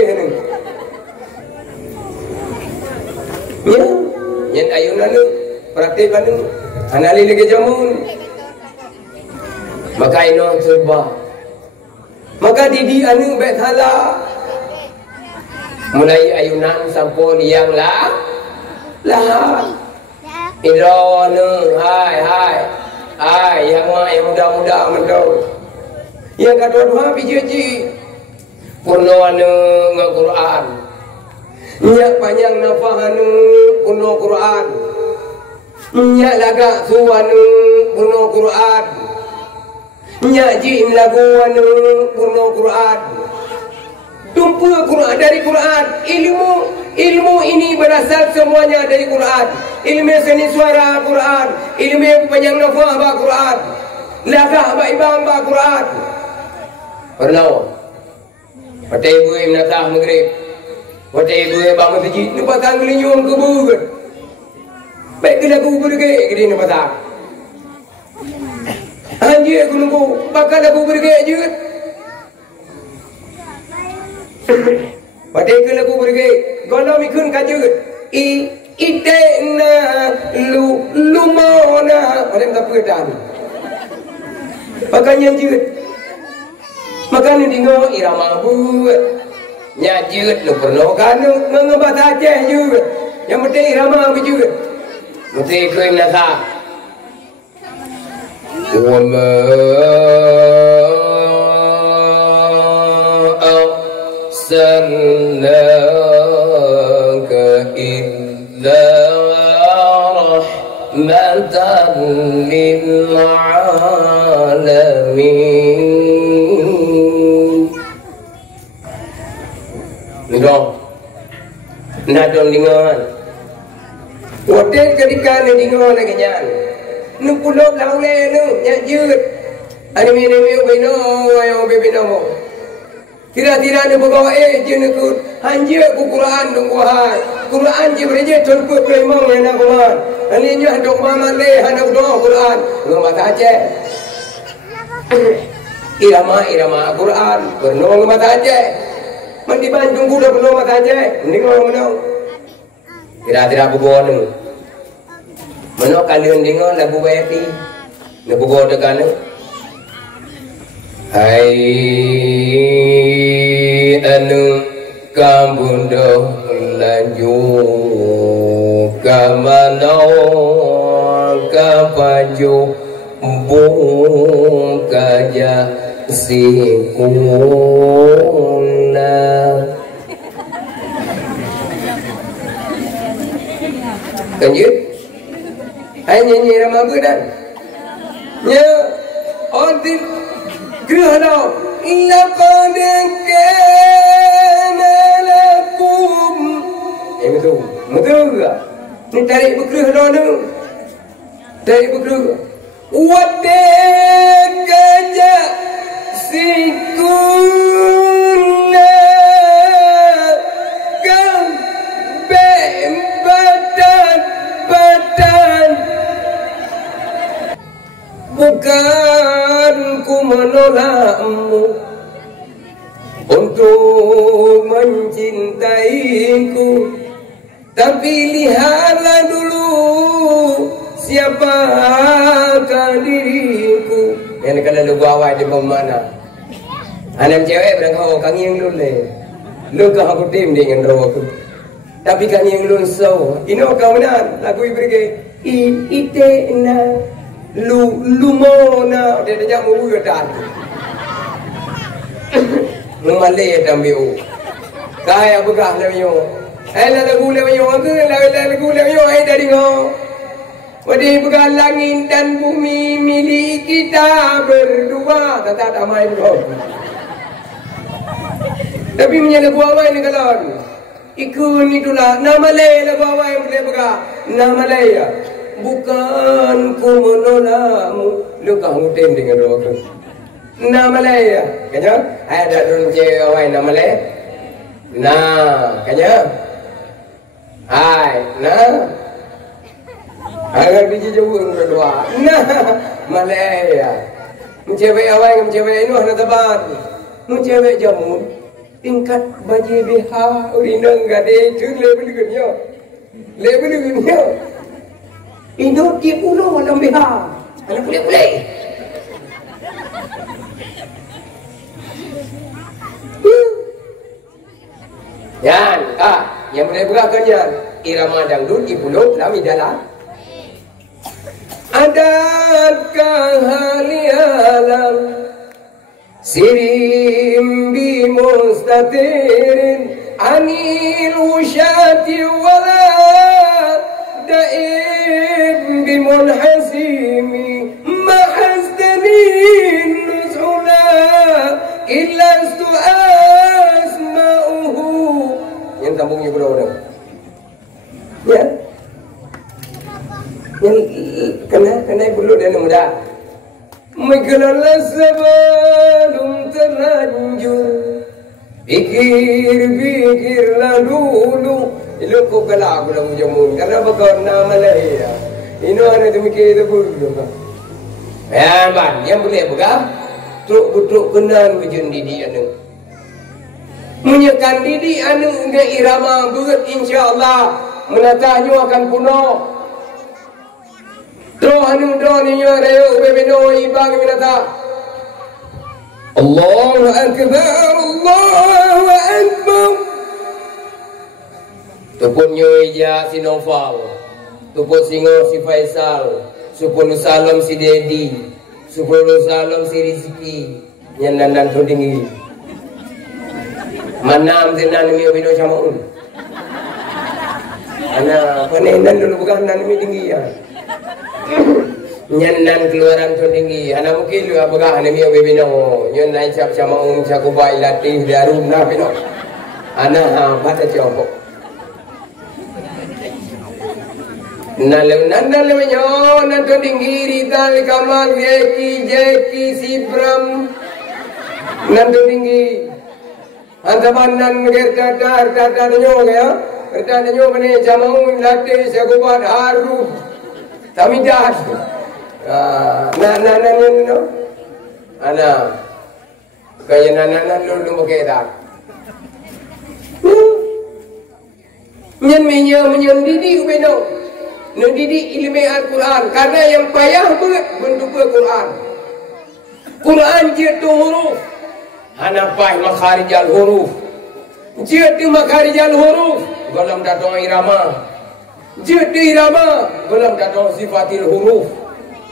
ya yang ayunan lu praktik kan lu anali lagi jamun maka ino serba maka didi anu baik salah mulai ayunan sampai yang lah idro nu hai yang muda-muda mendu Yang kedua-dua biji purno anu Quran. Nya panjang nafah anu purno Quran. Nya laga suanu purno Quran. Nya jin lagu anu purno Quran. Tumpul Quran dari Quran. Ilmu ini berasal semuanya dari Quran. Ilmu seni suara Quran. Ilmu panjang nafah ba Quran. Laga ba ibang ba Quran. Pernah. Patai ibu yang natah maghrib. Patai ibu yang bangun masjid. Ni patang linyum ke bukan. Baik ke lagu bergaya ke ni patang. Anjir aku nunggu. Bakal lagu bergaya juga. Patai ke lagu bergaya. Kalau mikun kaju. Ite na lumona. Pakai tak perdan. Pakainya juga. Makan dingo irama buat nyajut lu perlu kan ngebat aja juga yang penting irama juga mesti kau yang nasa wama arsalnaka illa rahmatan lil alamin. Dong, nadon dingan. Hotel ketika ni dingan lagi nyan. Nu pulok lau le nu nyajut. Ani mene me bino ayo bebino. Tira-tira ni bawa je nu ku hanje ku Quran dong wahai. Quran je bereje ton ku memang yana kuman. Ani nya dok mama le hanap do Quran. Lu mata aja. Irama Quran perno mata aja. Mandi Bandung kuda penuh mata aja, ini kalau menang. Tira-tira bugon, menang kalian dengar lagu beti, lagu bugon dekan. Hai anu kambundo laju kamano kapaju bukaja sikuna. Kanjut ai nyanyi rama budan nya odin gerhana laqad kana lakum betul enggak ni tarik bergerhana tu tarik bergerhana wadakaja sikuna badan bukan ku menolakmu untuk mencintaiku, tapi lihatlah dulu siapakah diriku. Yang kalau lu bawa di mana anak cewek berangkau kang yang lu le lu kah aku tim dengan rohku. Tapi kan yang lu so, ino kau benar lagu ibrige ite na lumona dia dah jamu bukan. Lumalay tambiu. Kaya begah lewiyo. Lagu lewiyo aku lagu lewiyo dari ngo. Wadi begah langit dan bumi milik kita berdua. Tata damai bro. Tapi punya lagu awal ni kalon. Ikun itulah nama lay lagu awal yang boleh begah. Nama lay ya. Bukan ku menolakmu. Lu kamu tem dengan doa. Nama lay ya. Kanya ada dun cewek awal nama lay. Nah, kanya. Hai, nah. Agar biji jauh berdua. Nah, Malaya. Cewek awal dengan cewek ini ada tebar. Cewek jamu. Tingkat baji BH urindang gade itu level dunia. Level dunia. Indo di pulau dalam BH. Anak boleh. Yan, yang boleh beragaknya irama dangdut di pulau dalam idalah. Adakah hal alam سريم بمستتر عن الوشاة ولا دائب بمنحسم ما حزنني النزعنا إلا أسماؤه yang sambungnya benar-benar ya yang kena bulu dan muda Menggelar sebelum terlanjur Pikir-pikirlah dulu Itu kok gelap lah mujamun Karena bakal nama lahir Ini ada tu mikir itu dulu Ya man, yang boleh buka Truk-truk kenal kejun didik anu Menyekan didik anu ke irama berat insyaAllah Menatahnya akan punuh Dohanu dohaninya rayu bebeno ibang minata Allahu Akbar Allahu Akbar Tupun nyoja si Noval Tupun singo si Faisal Supun salam si Dedi Supun salam si Rizki Nyandan tu tinggi Manam sinan mi bino samaun Ana panenan dulu bukan nan mi tinggi ya Nyandan keluaran tu tinggi anak mungkin lu apakah ane miyo bebino nyon naik cap sama cakubai latih darum na bino anak pada coba nandal menyo nan tu tinggi rital kamal jeki sibram nan tu tinggi antaman nan gerdatar nyo ya gerdatar nyo bene jamau latih cakubai haru Kami dah, no, ana, kaya lulu pakai dah. Menyen didik beno, didik ilmu Al-Quran. Karena yang payah bentuk Al-Quran. Quran dia tu huruf, ana payah makharijal huruf. Dia tu makharijal huruf, dalam datang irama. Jadi irama belum datang sifatil huruf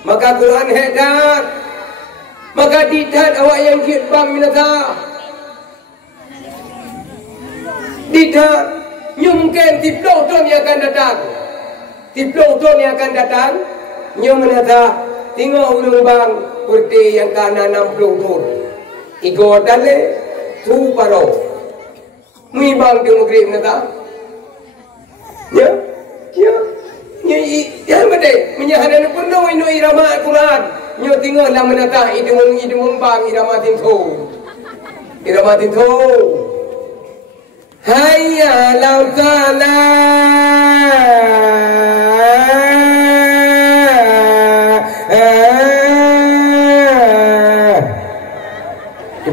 maka Quran hedat maka didat awak yang jid bang minata didat mungkin tiplong ton yang akan datang nyo minata tengok ulung bang kurti yang kanan 60 ton iko dale tu paro mi bang di maghrib minata ya yang bede menyahadan penuh ino irama Al-Quran nyo tinggal lah menatah idung bang irama tinto hayya lau ta'ala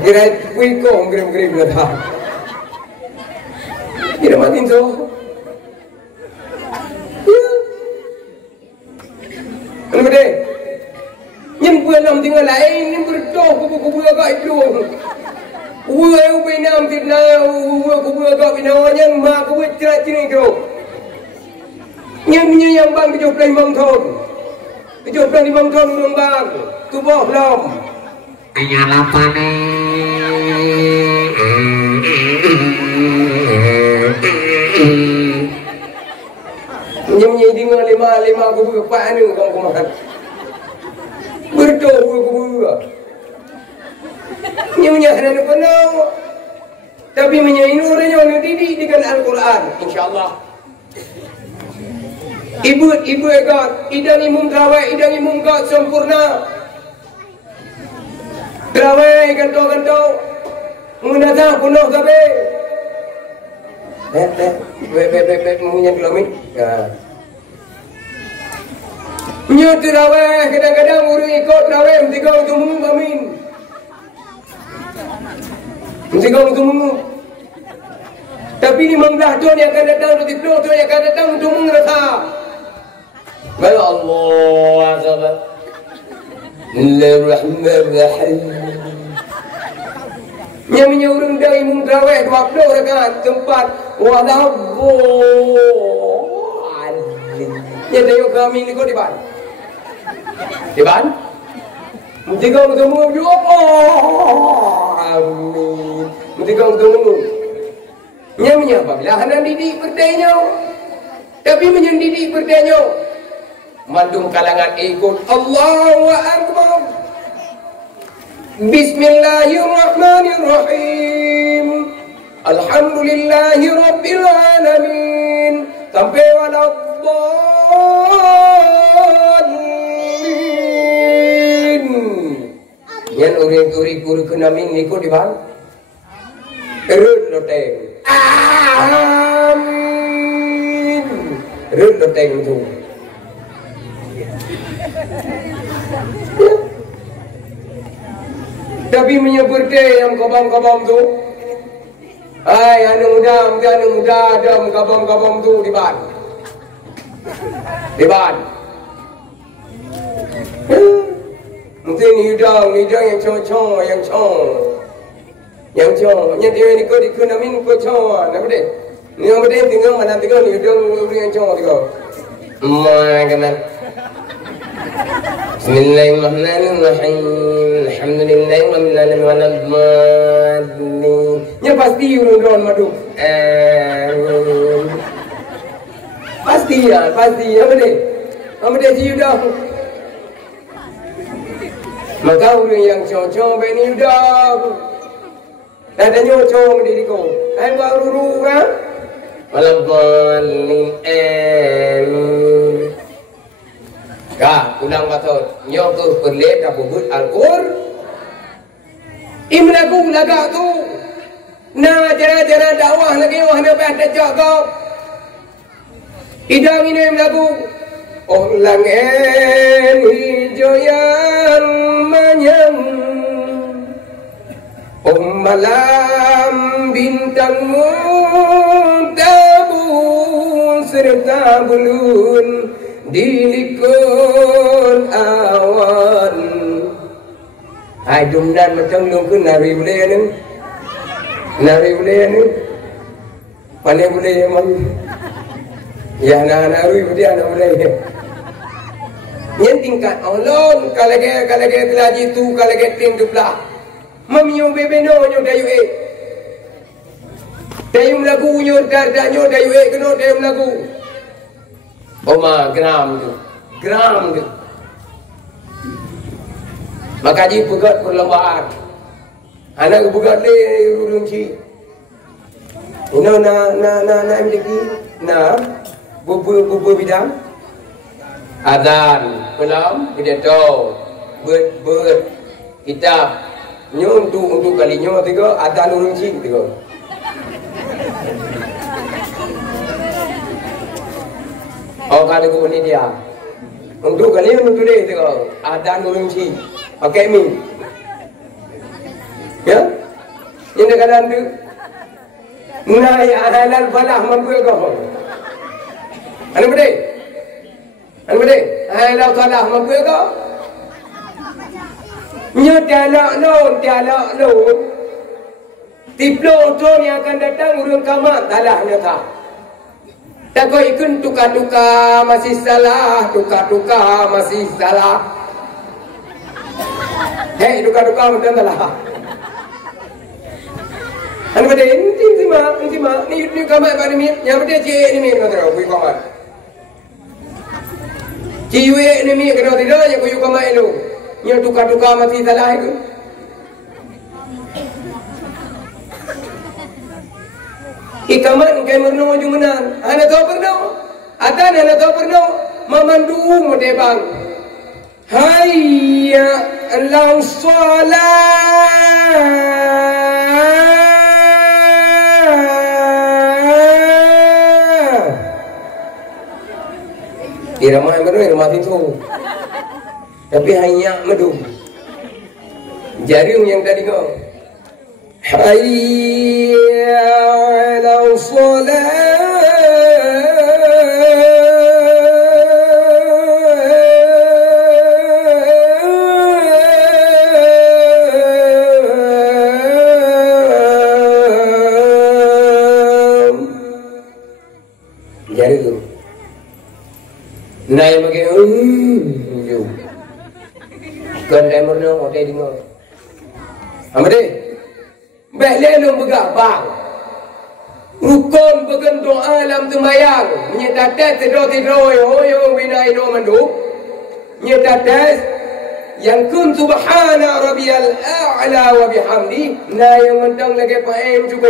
kira wiko ngirim menatah irama tinto Kemudian, yang buat tinggal lain, yang berdoa kubu agak itu. Uang pinam fitnah, uang kubu agak fitnah, yang mak kubu cerai cini itu. Yang bang kejauhan 5 tahun, kejauhan 5 tahun bang, tubuh belum. Ayah apa ni? Nyem dengan lima kubu kepak ni kamu kumahan berdoa kubu nyemnya kerana penuh tapi menyaini orang yang didik dengan Al-Quran insyaAllah ibu egat idang imum terawih idang imum gat sempurna terawih gantau menatah penuh tapi mengunyah kelamin nyo terawih kadang-kadang urung ikut terawih mesti kau untuk mengu amin mesti kau untuk mengu tapi 15 tahun yang akan datang 20 tahun yang akan datang untuk mengerasa ya Allah azza Bismillahirrahmanirrahim Nyaminya urung dari imum terawih 20 rakaat tempat walabbo ya tengok kami ni kau di ban mesti kau bertemu juga amin. Mesti kau tunggu. Nyamnya apabila hendak didik berdaya, tapi menyendidik berdaya, mandum kalangan ikut Allahu Akbar. Bismillahirrahmanirrahim. Alhamdulillahi Rabbil Alamin. Sampai waladdallin. Yang uri-uri guru kenamin niku di bang. Erut loteng. Amin. Erut loteng tu. Tapi menyebut yang kabam-kabam tu. Ay, anu muda, ada kabam-kabam tu di ban. Di ban. Mungkin hidang yang cong-cong, yang cong. Yang dia ni kau namin kau cong, nama dia. Ni nama dia tinggal mana tinggal ni hidang yang cong tinggal. Kenal. Bismillahirrahmanirrahim. Alhamdulillahirabbil alamin waladdallin. Ya pasti urun madu. Pasti apa dia? Apa dia sudah? Maka urun yang cocok beni udah. Ada nyocok diriku. Ai baru kan? Waladdallin. Ulang kata nyokuh berlet apa but Al-Qur imlaku laga tu na jara dakwah lagi wahna pada jaga idang ini imlaku langen hijau yang manyang malam bintangmu tabur serta bulun dilikun awan. Hai dumdan macam lu ke nari boleh ni, pandai boleh man. Ya nari boleh boleh. Yang tingkat Allah kalau ke telaji tu kalau ke tim dupla. Mamiyo bebeno nyo dayu dayu lagu nyo dardanyo dayu keno dayu lagu. Oma gram tu. Maka ji pegat perlombaan. Anak pegat le urung ci. Ino na MDK na bubu bidang. Adan pelam pidato ber kitab nyo untuk kalinya tiga adan urung ci tiga. Oh kalau aku ni dia, untuk kalian untuk dia tu ada nurung si, pakai mi, ya, ini kadang tu, nai halal falah mampu kau, anu berde, halal falah mampu kau, nyata non, tiplo tu yang akan datang urung kamat talah nyata. Tak kau ikut tuka-tuka masih salah. Hei tuka-tuka macam salah. Anu pada inti ma ni kamar pada ni yang pada je ni nak tahu kui kamar. Jiwe ni kena tidak yang kui kamar elu. Yang tuka-tuka masih salah itu. Ikaman kay merno jumenan ana to perno atan ana to perno mamandu modebang hayya lang salat irama merno itu tapi hanya medu jariung yang tadi kau hayya ala salat jari tu nai makin kan dai merno hotel dingo amade Belum begabang. Rukun bagian doa alam temayang. Menyatakan tidur-tidur hoyo binai do mandu. Menyatakan yang kun subhana rabbiyal a'la wa bihamdi. Nah yang mentang lagi paem juga.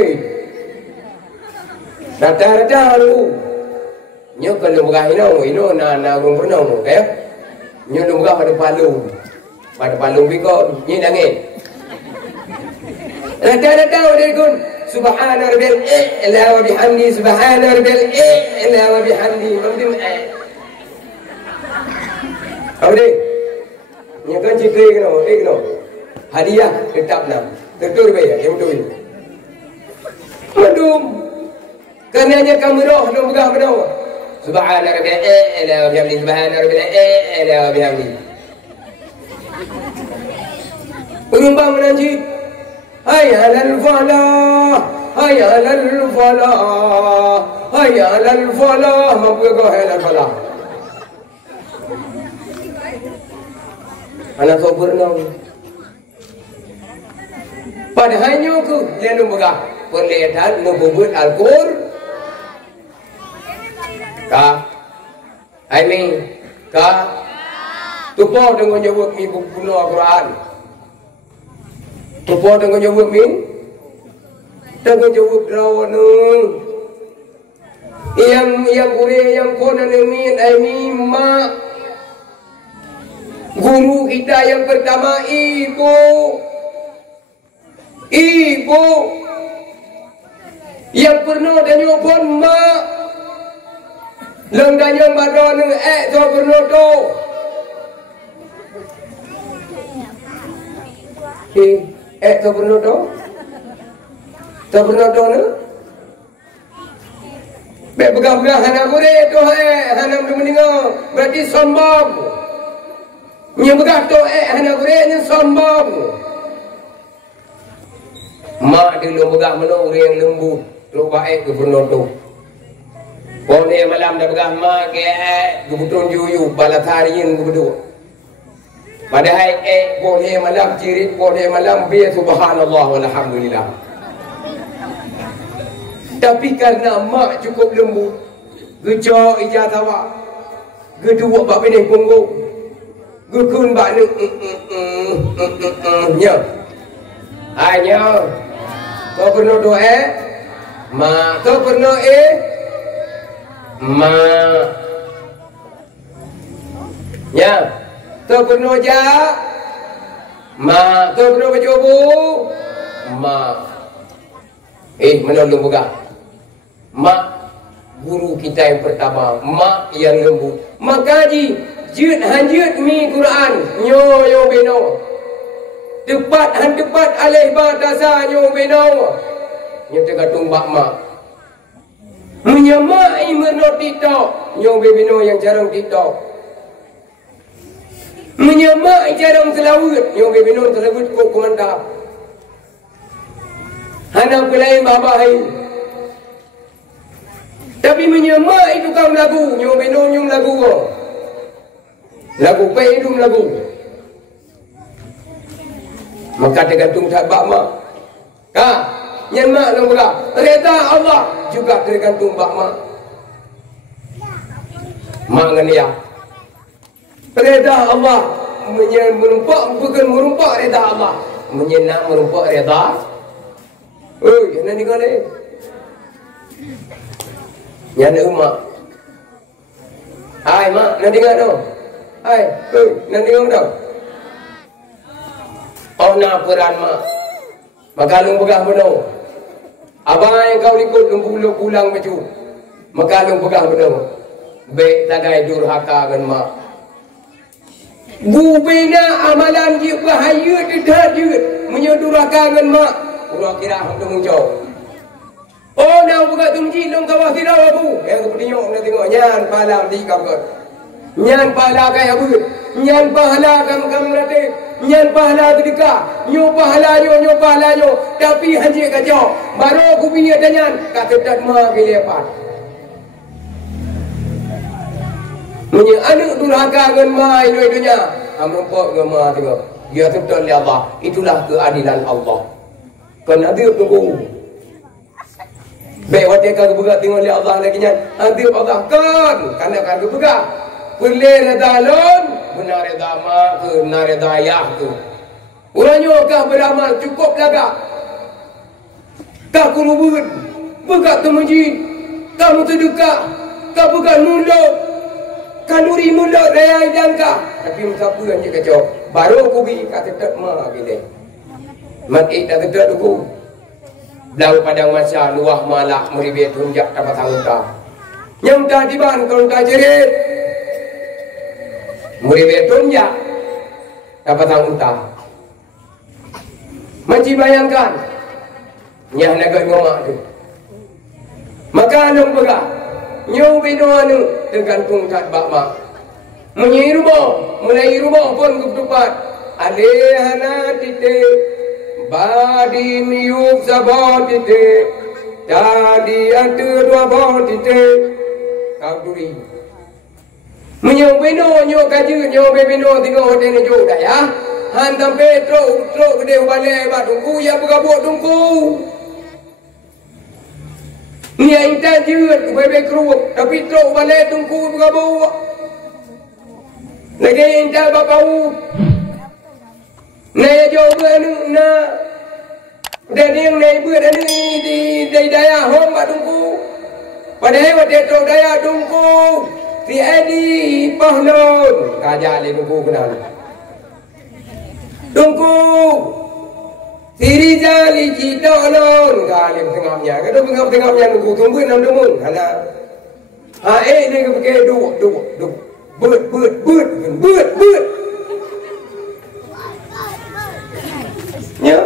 Rata-rata lu. Nyo kalau begah ino na urung pernah kaya. Nyo lu begah pada palung. Pada palung bikon. Ni dangin. Rata-rata udah kun subhana rabbiyal a'la wa bihamdi subhana rabbiyal a'la wa bihamdi mamdim Aure nya kan cikre keno hadiah tetap nam betul be ya betul madum karena kamu roh no begah benar subhana rabbiyal a'la wa bihamdi subhana rabbiyal a'la wa bihamdi urumbang menanji hayya alal falah hayya alal falah hayya alal falah mampu kau hayya alal falah anak kau berenang padahal ku dia nombor perlihatkan nombor Al-Qur ka I mean ka tupo dengan nyebut mi buku Al-Quran tupo dengan nyebut min dengan nyebut rawan yang kure yang kona min ai ma guru kita yang pertama ibu yang pernah dan nyobon ma lengkanya badon to pernah to to pernah to na be begah-begah hana gure to hanam tu meninggal berarti sombong nya begah to hana gure nya sombong mak dia begah melo yang lembu lo baik ke pernah tu pone malam dah begah mak ke gubutun juyu balatariin gubudu padahal boleh malam cirit boleh malam bi subhanallah walhamdulillah tapi karena mak cukup lembut gejok ijatawa gedua bab ini punggung gekun bak ni nya hanya kau pernah doa mak kau pernah mak nya kau pernah ja mak kau pernah berjobu mak menolong begah mak guru kita yang pertama mak yang lembut maka ji jut hanjut mi Quran nyo beno tepat alih batasa nyo beno nyo tergantung mak menyamai menot TikTok nyo beno yang jarang TikTok menyamai jarang selawut nyo beno selawut kok komentar hana pelain babahai tapi menyamai tukang lagu nyo beno nyum lagu lagu pedum lagu maka tergantung tak bak mak ka nyemak nang belah reda Allah juga tergantung bak mak mak ngania reda Allah menumpak bukan merumpak reda Allah menyenak merumpak reda nanti kau ni yang ada umat hai mak nanti kau tu hai nanti kau tu oh nak peran mak maka lu pegah benar abang yang kau ikut lu pulang macam maka lu pegah benar baik tagai durhaka dengan mak bubina amalan dia bahaya dedat menyedurhaka dengan mak urang kira hang muncul oh nak buka tumji long kawah tidak abu yang kepenyok nak tengok nyan palam di kau nyan pala kai abu nyan pahala kam rate nyan pahala kedeka nyo pahala nyo tapi hanji kacau baru aku punya danyan kata tak ma gelepat punya anak durhaka dengan ma dunia amrumpok dengan ma tengok dia betul ya Allah itulah keadilan Allah Kon adib tunggu. Baik waktu kau bergerak tengok oleh Allah lagi nya. Adib Allah kan. Karena kau bergerak. Boleh reda lon, benar reda mak ke, benar reda ayah ke. Orangnya kau beramal cukup lagak. Kau kurubun, bergerak ke masjid. Kamu sedekah, kau bukan mulut. Kanuri mulut raya dan kau. Tapi siapa yang dia kacau? Baru aku pergi kat tetap mah gila. Mak tak tetap aku. Belau padang masa luah malak meribet tunjak dapat tangka. Yang tak diban kalau tak jerit. Meribet tunjak dapat tangka. Macam bayangkan. Nyah naga ngomak tu. Maka anong baga. Nyaw bino anu tergantung kat bakmak. Menyai rumah pun ketupat. Alehana titik. Badi miyuk sabot titik. Tadi ada dua bot titik. Kau duri. Menyau bino nyau kaji. Nyau bino tengok hotel ni jauh dah ya. Hantam petro gede balik bat tunggu. Ya bergabuk tunggu. Ni yang tak jut bebek keruk. Tapi truk balik tunggu bergabuk. Lagi yang tak bapau. Naya jauh beranu na. Dan yang naya beranu di daya hong bat tunggu. Padahal waktu truk daya tunggu. Si Edi Pahnon. Kajak dia tunggu kenal. Tunggu. Si Rizal Icito lon. Galim tengahnya. Kata tengahnya tunggu enam demung. Hala. Ni ke pakai duk. But. Ya.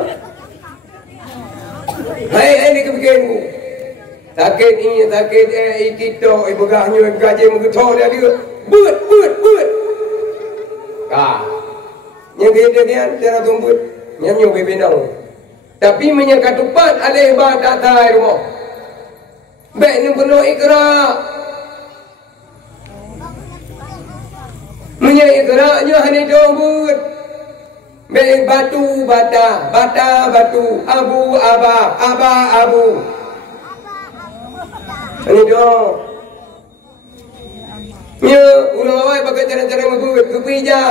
Ni ke pakai duk. Sakit Icito. Begahnya gaji mengetol dia. But. Yang dia cara tumbut. Yang nyoba benang. Tapi menyekat tupat alih badak tai rumah. Baik ni penuh ikrak. Menyak ikraknya hanya dombut. Baik batu bata, batu, abu abu. Ini dong. Ya, ulang awal pakai cara-cara ngebut, kepija.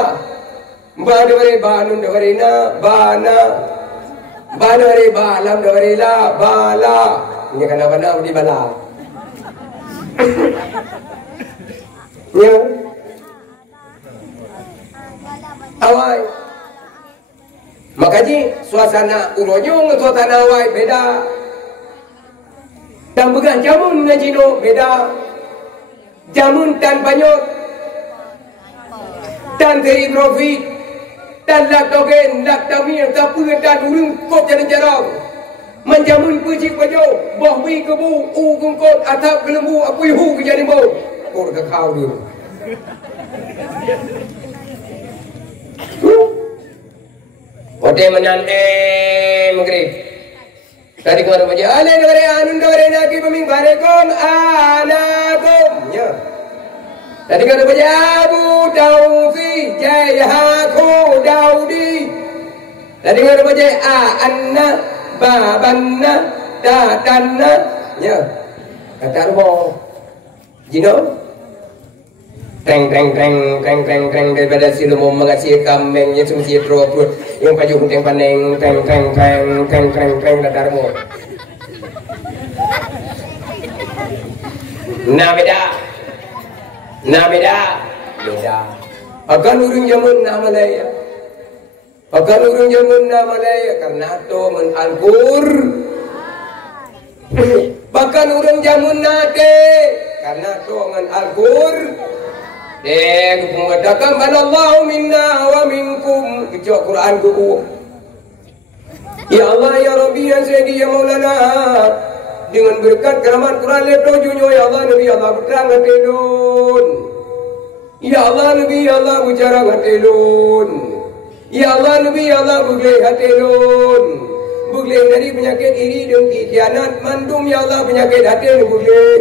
Ba dawari banun dawari na bana. Ba dawari balam dawari la bala. Ini kenapa di bala. Ya. Awai. Makanya suasana uronyong suasana awai beda. Dan bukan jamun ngajino beda. Jamun tan banyot. Tan teri profit. Dan lak dogen, lak tamir, tapi dan urung kop jalan jarang. Menjamun puji pajo, bahwi kebu, kungkot, atap kelembu, apui hu ke jadi bau. Kor ke kau dulu. Ote menante maghrib. Tadi kemarin baca, alai negara anun negara naki peming barekom anakom. Ya. Tadi kata baca Abu Taufi Jayhaku Daudi. Tadi kata baca anna babanna tatanna. Ya. Kata rumah Jino. Treng daripada silumo mengasih kambingnya sumsi terobot yang paju kunteng paneng treng kata rumah. Nah beda. Akan urung jamun nama Malaya. Karena to men Al-Qur. Bahkan urung jamun nate karena to men Al-Qur. Mengatakan banallahu minna wa minkum. Kecok Quran ku. Ya Allah ya Rabbi ya Sayyidi ya Maulana. Dengan berkat keramat Quran letojunyo ya Allah Nabi Allah berterang hatelun. Ya Allah Nabi Allah bicara hatelun. Ya Allah Nabi Allah bugleh hatelun. Bugleh dari penyakit iri dan khianat mandum ya Allah penyakit hatil bugleh.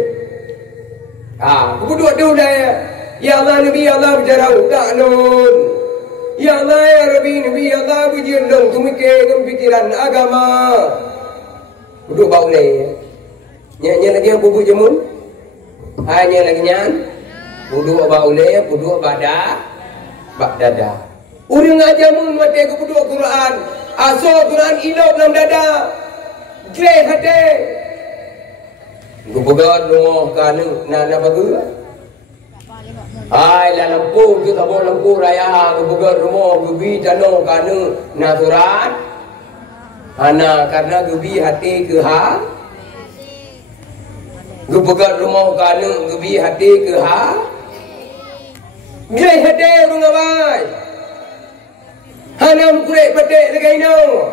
Kedua dah ya. Ya Allah Nabi Allah bicara hatelun. Ya Allah ya Rabbi Nabi Allah bujir dong tumike pikiran agama. Duduk bau le. Nya lagi yang bubuk jemun. Hanya lagi nyan. Duduk bau le, duduk bada. Bak dada. Urang aja mun mate ku duduk Quran. Aso Quran ilok dalam dada. Greh hati. Ku pegat rumah kanu na bagus. Ai la lampu tu tak boleh lampu raya ku pegat rumah gubi tanong kanu natural. Ana karena gubi hati ke ha. Gu pegat rumah kanu gubi hati ke ha. Greh hati rung awai. Hanam kurek petik degai no.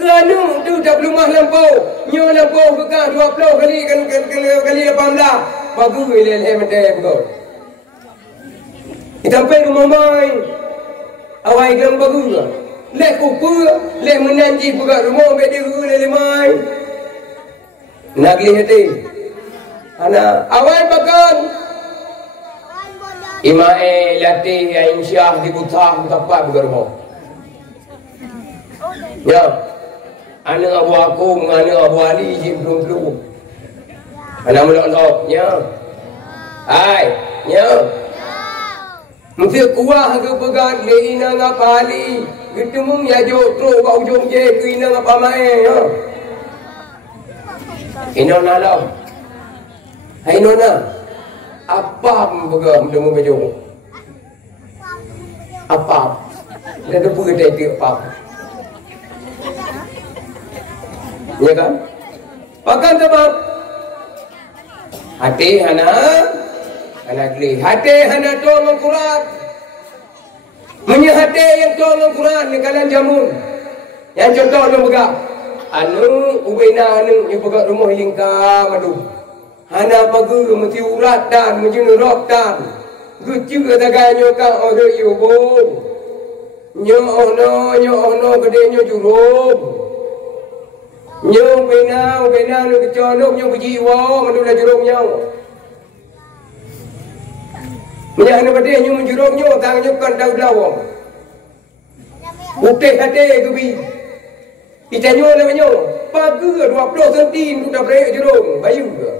Kerana tu tak belum mah lampau. Nyo lampau bekak 20 kali 18. Bagus le mate betul. Kita sampai rumah mai. Awai gelang bagus. Lek kupu, lek menanji bekak rumah be dia le mai. Nagli hati. Ana awai bakan. Imae latih insyaallah dibutah tempat bekak rumah. Ya. Anak Abu Akum, anak Abu Ali belum. Anak melok-lok, ya. Hai, ya. Mesti kuah ke pegat le ina ngapa ali. Ketemu ya jo tro ka ujung je ke ina ngapa mai, ya. Ina nalo. Hai nona. Apa pegat demu bejo? Apa? Dah depu ke dia apa? Ya kan? Pakan sebab hati hana geli. Hati hana tolong Quran. Punya hati yang tolong Quran ni kalian jamun. Yang contoh lu begak. Anu ubena anu yang begak rumah lingkar madu. Hana pagi mesti urat dan mesti nurok dan. Guci ke daganyo ka odo yubo. Nyo ono gede nyo jurum. Nyong bena lu kecolok nyong berjiwa mandu la jurung nyong. Menyah anu bade nyong menjurung nyong tang nyong kan dau lawang. Uteh hate gubi. Kita nyong le nyong. Pagi 20 cm udah brek jurung bayu ke.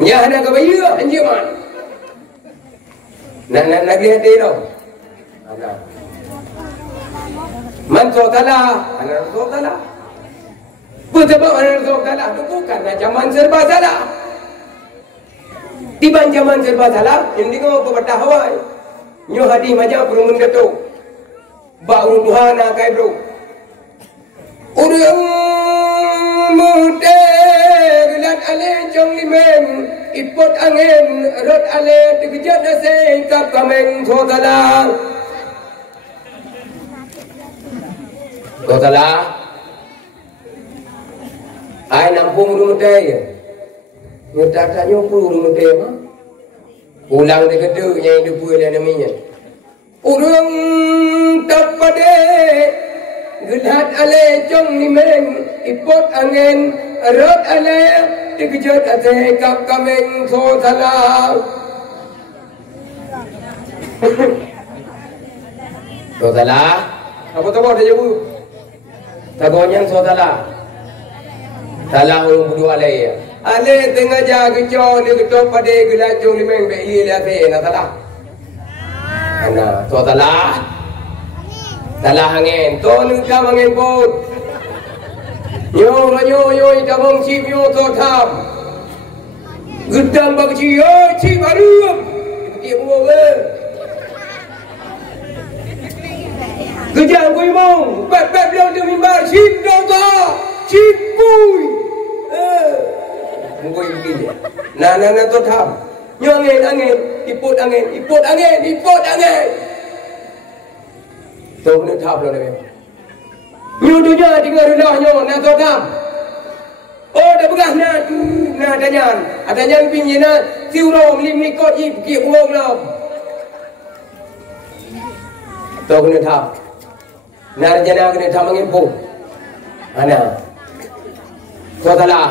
Menyah ana ke bayu anjir man. Nak lagi hate dah. Ada. Man saudara, anak saudara. Betul anak saudara itu bukan zaman serba salah. Tiba zaman serba salah, ini kau berbatah Hawaii. Nyo hadi macam perumun datuk. Bau Tuhan akai bro. Urang muda gelat ale jong limen, ipot angin rot ale dikejat nasi kap kameng saudara. Saudara, ai nampung rumah dia. Nyata tak nyumpul rumah dia mah. Ulang dia kata yang dia buat dia namanya. Urang tak pada gelat ale jong limen, ipot angin rot ale dikejut ate kap kameng saudara. Saudara, apa tahu dia jawab? Tagonya saudara. Salah orang berdua alai. Ale tengah jaga jauh ni ketok pada gelat jong limeng be ye la fe na salah. Ana saudara. Salah angin, toนึงkam angin pot. Yo tabong chip yo to tham. Gedang bagi yo chip arum. Dia buang ke. Kejang kui mong, beb bilang dia mimbar, sip dota, sip kui. Mungkoi begini. Nah tu tham. Nyo angin, ipot angin. Tu ni tham lo ni. Nyo dunia tinggal rendah nyo, na tu tham. Oh dah begah na adanyan pinjina, siurom lim nikot ip ki buang lam. Tu ni tham. Narjana kena tamangin pun. Ana. Saudara.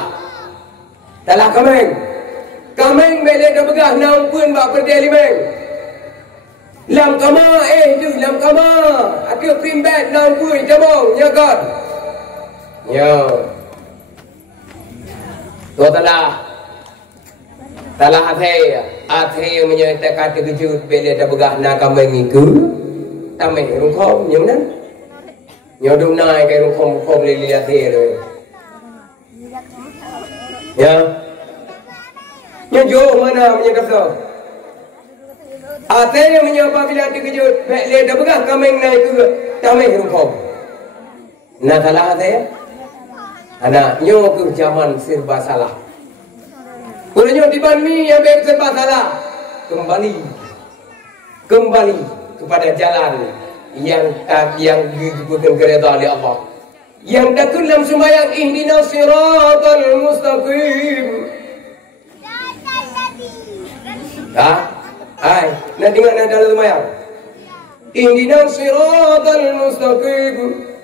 Dalam kameng bele dah begah naung pun bak perdeli meng. Lam kama lam kama. Ada primbet naung pun jamong nyakat. Yo. Tua talah athe menyertai kata kejut bila dah begah nak kambing itu tamai rungkong nyum nan nyodum nai kai rungkong boleh lihat tu ya nyojo mana menyekap athe menyapa bila kejut bila dah begah kambing nai itu tamai rungkong nak talah athe anak nyo ke zaman serba salah. Kulanya dibanding yang baik serba salah, kembali kepada jalan yang bukan keredaan oleh Allah. Yang takut dalam sembahyang ihdinas siratal mustaqim. Nak dengar nak dalam sembahyang. Ihdinas siratal mustaqim.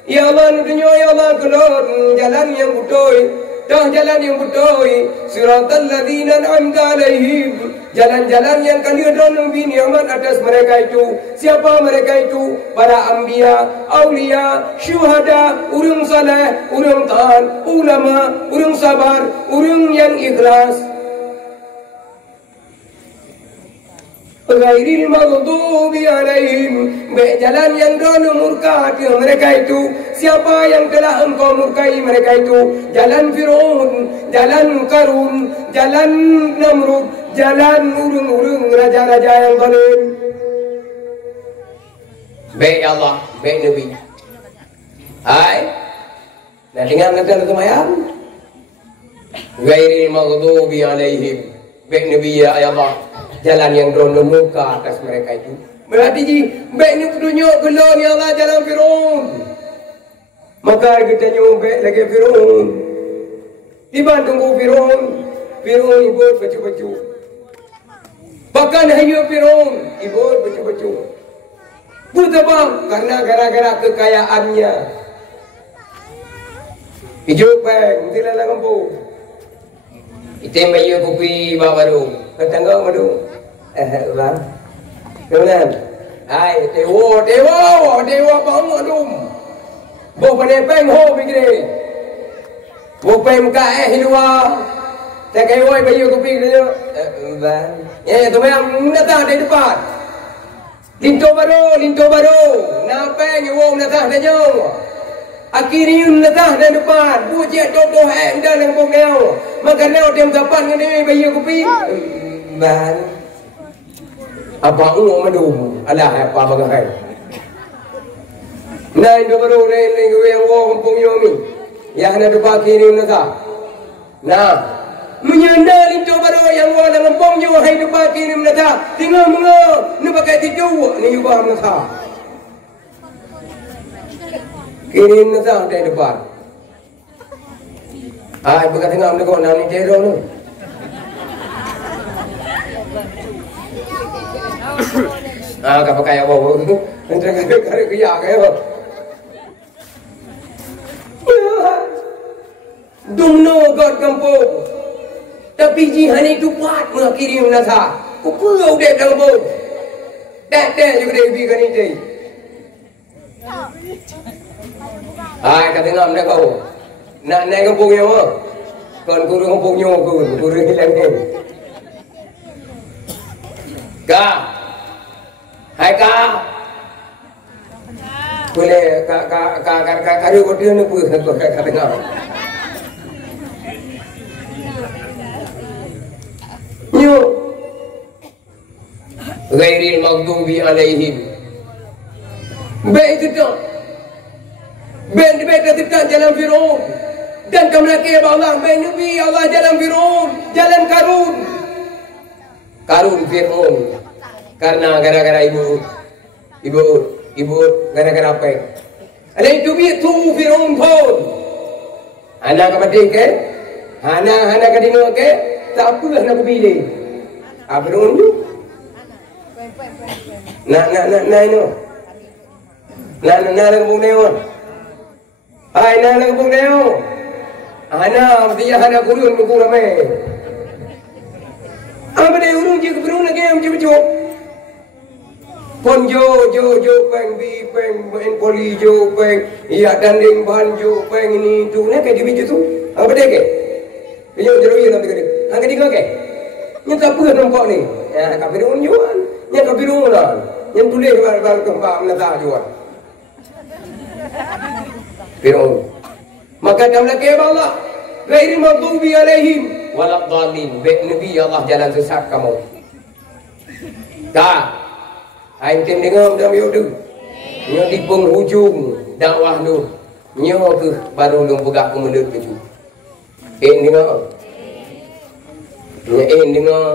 Ya Allah dunia, ya Allah keluar jalan yang betul. Dah jalan yang betul, siratal ladzina an'amta alaihim, jalan-jalan yang kami beri nikmat atas mereka itu. Siapa mereka itu? Para anbiya, aulia, syuhada, urang saleh, urang taat, ulama, urang sabar, urang yang ikhlas. Ghairil maghdubi alaihim, jalan yang dono murka mereka itu. Siapa yang telah engkau murkai mereka itu? Jalan Fir'aun, jalan Qarun, jalan Namrud, jalan urung-urung raja-raja yang zalim. Baik Allah, baik Nabi. Hai, nak dengar nanti ada temayang? Ghairil maghdubi alaihim, baik Nabi ya Allah. Jalan yang dono muka atas mereka itu. Berarti baik ni dunia gelor ya Allah jalan Fir'aun. Maka kita nyobek lagi Fir'aun. Tiba tunggu Fir'aun. Fir'aun ibut baju-baju. Bahkan hanya Fir'aun ibut baju-baju. Betul karena gara-gara kekayaannya. Hidup baik, mesti lalang kampung. Item bayu kopi baru. Ketangga baru. Bang. Kemudian, dewa bangun dum. Bo penepeng ho begini. Bo PMK hilwa. Tak kaya woi bayu kopi dia. Bang. Tu memang datang dari depan. Linto baru. Napeng wong datang dia. Akhirnya datang dari depan. Bujek dodoh dah yang bongel. Maka nau dia kapan ni bayu kopi. Bang. Apa madum alah apa bagai nah itu baru lain yang kampung yomi yang ada pagi ni nah menyandar itu baru yang dalam kampung yo hai tu pagi ni tinggal ni pakai tidur ni ubah kini dari depan bukan tengah menegak nak ni teror ni. Kau pakai apa? Entah kau kaya kaya. Dumno god kampung. Tapi jihan itu kuat mengakhiri menasa. Kupul dek kampung. Dek juga debi kan ini. Kata ngam nak kau. Nak naik kampungnya apa? Kan guru kampungnya guru hilang ni. Hai kak, boleh kak dia berdua ni pun kak dengar. Nyo, ghairil maghdubi alaihim. Baik itu dah. Baik itu jalan Fir'aun. Dan kamu lagi Allah, baik Nabi Allah jalan Fir'aun, jalan Qarun Fir'aun. Karena gara-gara ibu gara-gara apa? Ada itu tu Fir'aun pun. Anak kepada ke? Anak kedua ke? Tak apalah nak pilih. Fir'aun tu? Nak ini. Nak kampung neo. Nak kampung neo. Anak dia ada kurun ramai. Apa dia urung je Fir'aun lagi macam-macam. pon jo peng bi peng main poli jo peng iya danding ban jo peng ini tu ne kayak di tu apa deh ke dia jero ya nanti gede angkat di ke nya ka peuh nampak ni ya ka biru nyuan nya ka biru lah yang tulis bal tempat menata jual biru maka dalam ke Allah ghairil maghdubi alaihim waladhdallin nabi Allah jalan sesat kamu dah ai tim dengar dalam yodu nyo di penghujung dakwah lu nyo ke baru lu pegak ke menurut ke tu dengar dengar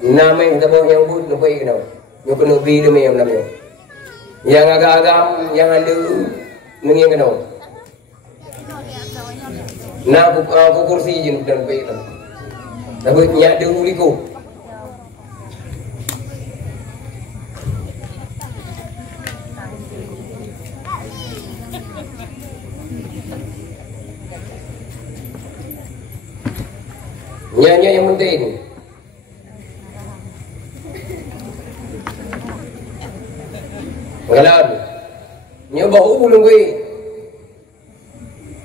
nama yang kita yang but nak pergi kenapa nyo kena bi tu memang nama yang agak-agak yang ada nengin kenapa nak aku kursi je dan pergi tu tapi nyak dulu liku nyanyi yang penting ngalan nyo bau belum gue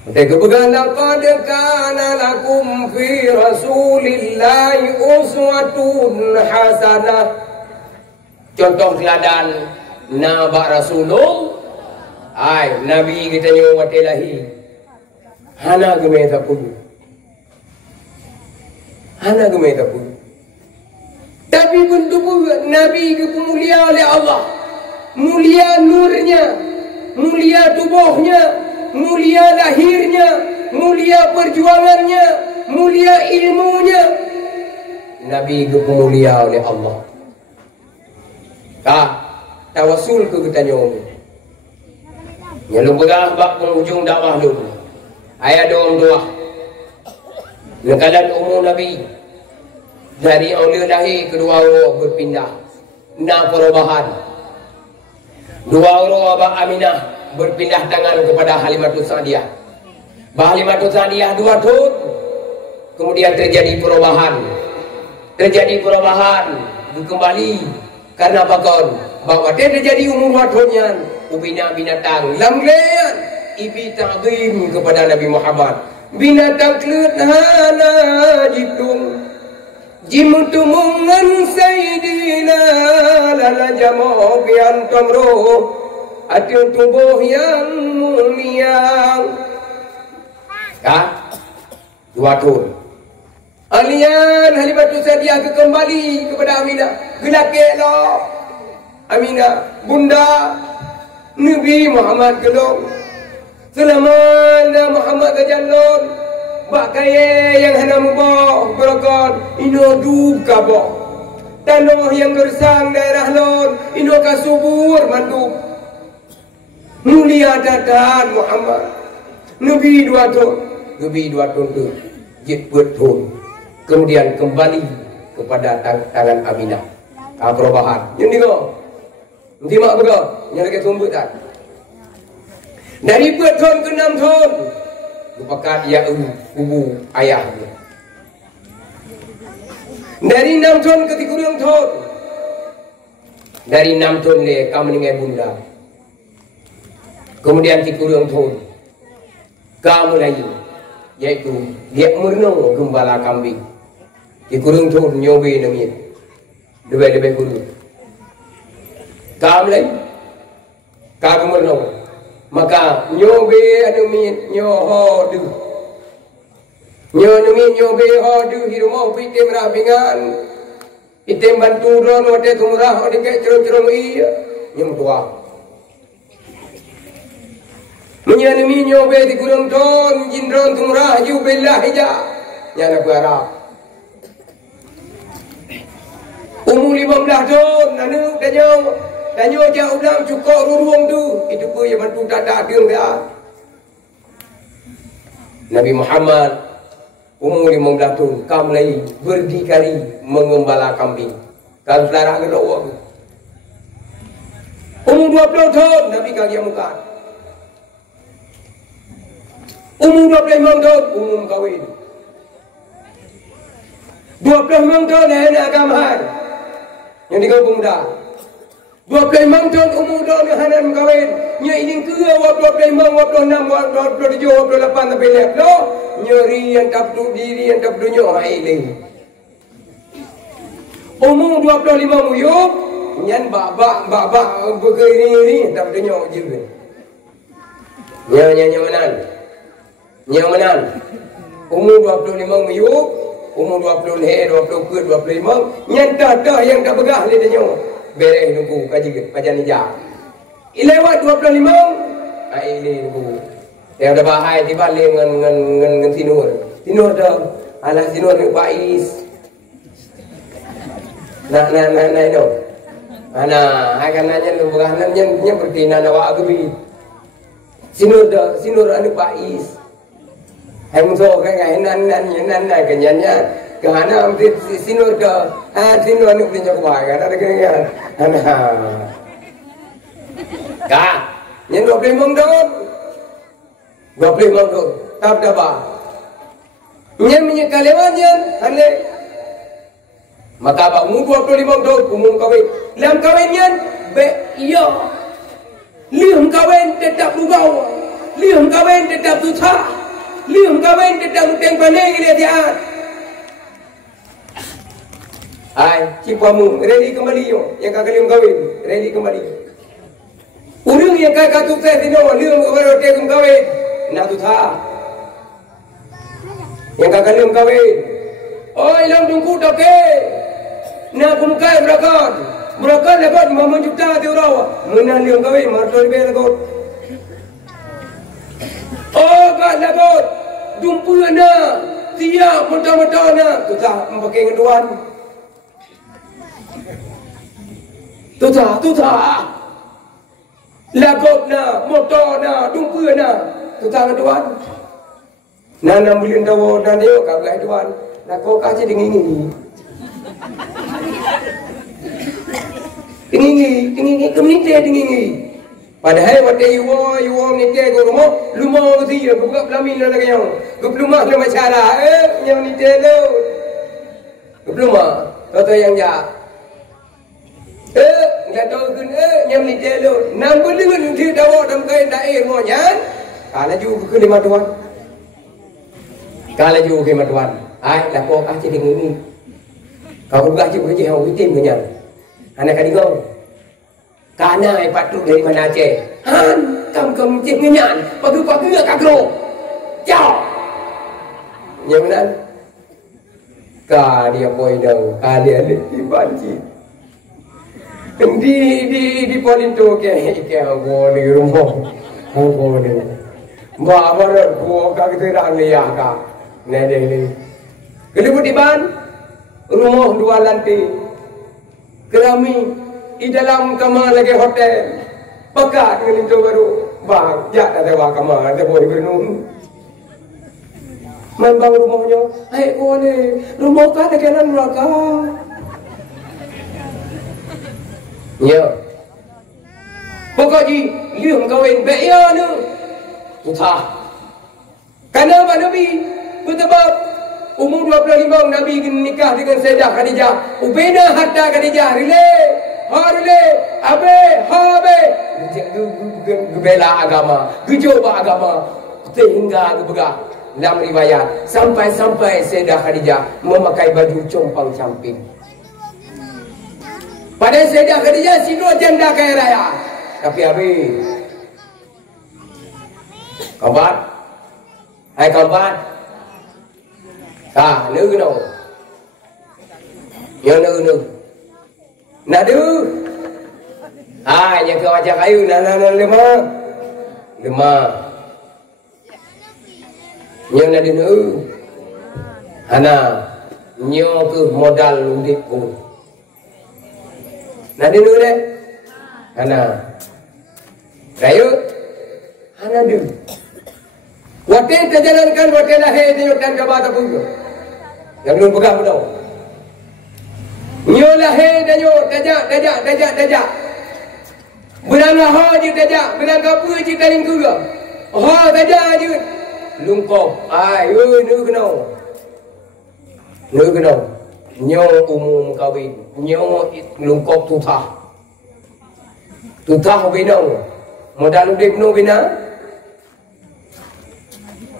Teka pegang laqad kana lakum fi rasulillahi uswatun hasanah contoh teladan nabak rasulullah ai nabi kita nyo watelahi hana gemeta pun hana gemeta pun tapi bentuk nabi ke mulia oleh Allah mulia nurnya mulia tubuhnya mulia lahirnya mulia perjuangannya mulia ilmunya nabi ke mulia oleh Allah tawasul ke kita nyomu nyelum begah bak penghujung dakwah dulu ayat doa nekalan umur nabi dari awal lahir kedua orang berpindah na perubahan dua orang Abah Aminah berpindah tangan kepada Halimatus Sa'diyah. Halimatus Sa'diyah dua tahun kemudian terjadi perubahan kembali karena bakon bahwa dia terjadi umur watonnya ubina binatang lamlean ibi ta'zim kepada Nabi Muhammad binatang kelut hana jitung jimutumungan sayyidina lala jamo bian tomro hati tubuh yang mulia dua tahun alian Halimatus Sa'diyah kembali kepada Aminah gelak elok Aminah bunda Nabi Muhammad gelong selamanya Muhammad kejallon bak kaya yang hendak mubah berkon ino duka boh tanah yang gersang daerah lon ino kasubur mandu mulia dadan Muhammad Nabi dua tahun tu jit betul kemudian kembali kepada tangan Aminah perubahan yang tengok nanti mak berkau yang lagi tumbuk tak dari tahun ke 6 tahun lupakan ia ibu ayahnya dari 6 tahun ke 3 tahun dari 6 tahun le kamu meninggal bunda kemudian 3 tahun kamu lagi yaitu dia murno gembala kambing 3 tahun nyobe namanya lebih guru kamu lagi kamu murno maka nyobe anumin nyohodu nyobe hodu hirumah pitem rabingan pitem bantu ron wate tumurah odi ke cerum iya nyom tua menyanimi nyobe di gurung ton jindron tumurah ju billah hija nyana kuara umur 15 tahun nanu danyo jauh dalam cukup ruang tu itu pun yang bantu tak ada dia Nabi Muhammad umur 15 tahun kamu lagi berdikari mengembala kambing kalau selarang ke doa umur 20 tahun Nabi kaki muka umur 25 tahun umum kawin 25 tahun anak agama yang digabung dah 25 tahun umur dah ni hanan kahwin. Nya ini ke 25, 26, 27, 28 sampai lep lo. Nyeri yang tak tu diri yang tak dunia ini. Umur 25 muyuk, nyan bak begini tak dunia juga. Nya menan. Nya menan. Umur 25 muyuk, umur 20 he, 20 ke 25, nyan tak yang tak begah ni dunia. Bereh nunggu kaji pajan hijab. Lewat 25, ini nunggu. Yang dah bahaya tiba dengan tinur. Tinur dah, alah tinur ni bais. Nah itu. Ana, akan nanya tu bukan nanya bertina nawak kebi. Tinur dah, tinur anu bais. Hai musuh kan nan kenyanya. Kerana sinur ke, sinur ni punya kuat, ada kena. Kak, yang 25 tahun, 25 tahun, tak dapat. Yang menyekal lewatnya, ane. Maka apa? Umur 25 tahun, umur kahwin. Dalam kahwinnya, iya. Liam kahwin tetap lugau, liam kahwin tetap susah, liam kahwin tetap muteng paling dia tiada. Hai, cipamu, ready kembali yo. Yang kakak liam kahwin, ready kembali. Urung yang kakak sukses ini, liam kahwin kahwin, nak tu sah. Yang kakak liam kahwin, oh ilang tunggu tak ke? Nak kumkai berakan dapat 5 juta tu rawa. Mana liam kahwin, marto lebih lagot. Oh kak lagot, jumpa na, siap mata na, tu sah, pakai ngeduan. Tu tak. Lagot na, motor na, dumpa na. Tu tak tuan. Nana bilin dawo na dia ka gai tuan. Nak kau kaji dengingi. Dengingi, kemite dengingi. Padahal wate yuwo ni te go lumo ti ya buka pelamin na lagi yang. Geplumah na macara yang ni te lo. Geplumah. Toto yang ja. Nggak tahu kan nyam ni telo. Nam boleh dia dawa dalam kain daer mo nyan. Kala ju ke lima tuan. Kala ju ke lima tuan. Ai la ko ka ci ding ni. Kau buka ci ke hau itim nya. Anak kadi go. Kana ai patu dari mana ce. Han kam ci nyan. Pagi ka gro. Ciao. Nyam nan. Ka dia boy dong. Kali ada di banci. Di polinto ke go ni rumah go ni babar go ka kita rang ni ya ka ne de ni keliput ban rumah 2 lantai kerami di dalam kamar lagi hotel pekat dengan itu baru bang jak ada wa kamar ada boleh bernun membang rumahnya hai go ni rumah ka ada kanan neraka. Ya. Pokoknya liam kahwin beya ni. Utah. Karena Pak Nabi bersebab umur 25 Nabi nikah dengan Sayyidah Khadijah. Ubena harta Khadijah rile. Harle abe habe. Gebela agama, gejoba agama sehingga gebegah dalam riwayat sampai Sayyidah Khadijah memakai baju compang camping. Pada Sayyidah Khadijah sidro janda kaya raya. Tapi habis. Kawan. Hai kawan. Nữ đâu. Nhớ nữ. Nadu. Yang kau ajak ayu lima. Yang nadu nữ. Ana. Nyo ke modal udipku. Nadi nu deh, ana, kayu, ana du. Waten terjalankan waten lahir di hutan kabata pun. Yang belum pegang betul. Nyo lahir dan nyo dajak. Berang ho je dajak, berang kapu je taring kuga. Ho dajak je. Lungkop, nu kena. Nyo umum kawin, nyo lungkop tutah. Tutah bina. Modal udip no bina.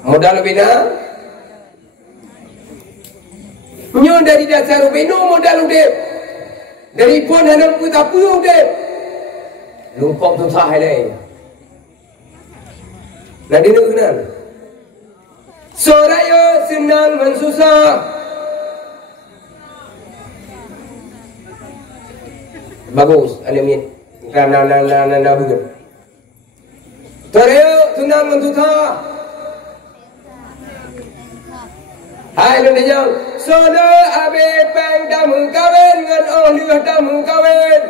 Modal bina. Nyo dari dasar bina modal udip. Dari pun hanam puta puluh udip. Lumpok tutah ini. Nanti nak kenal. Soraya senang mensusah. Bagus, ada min. Na begitu. Soraya senang mensusah. Hai lu nanya, sono abe pang tamu kawin ngan oh liwah tamu kawin.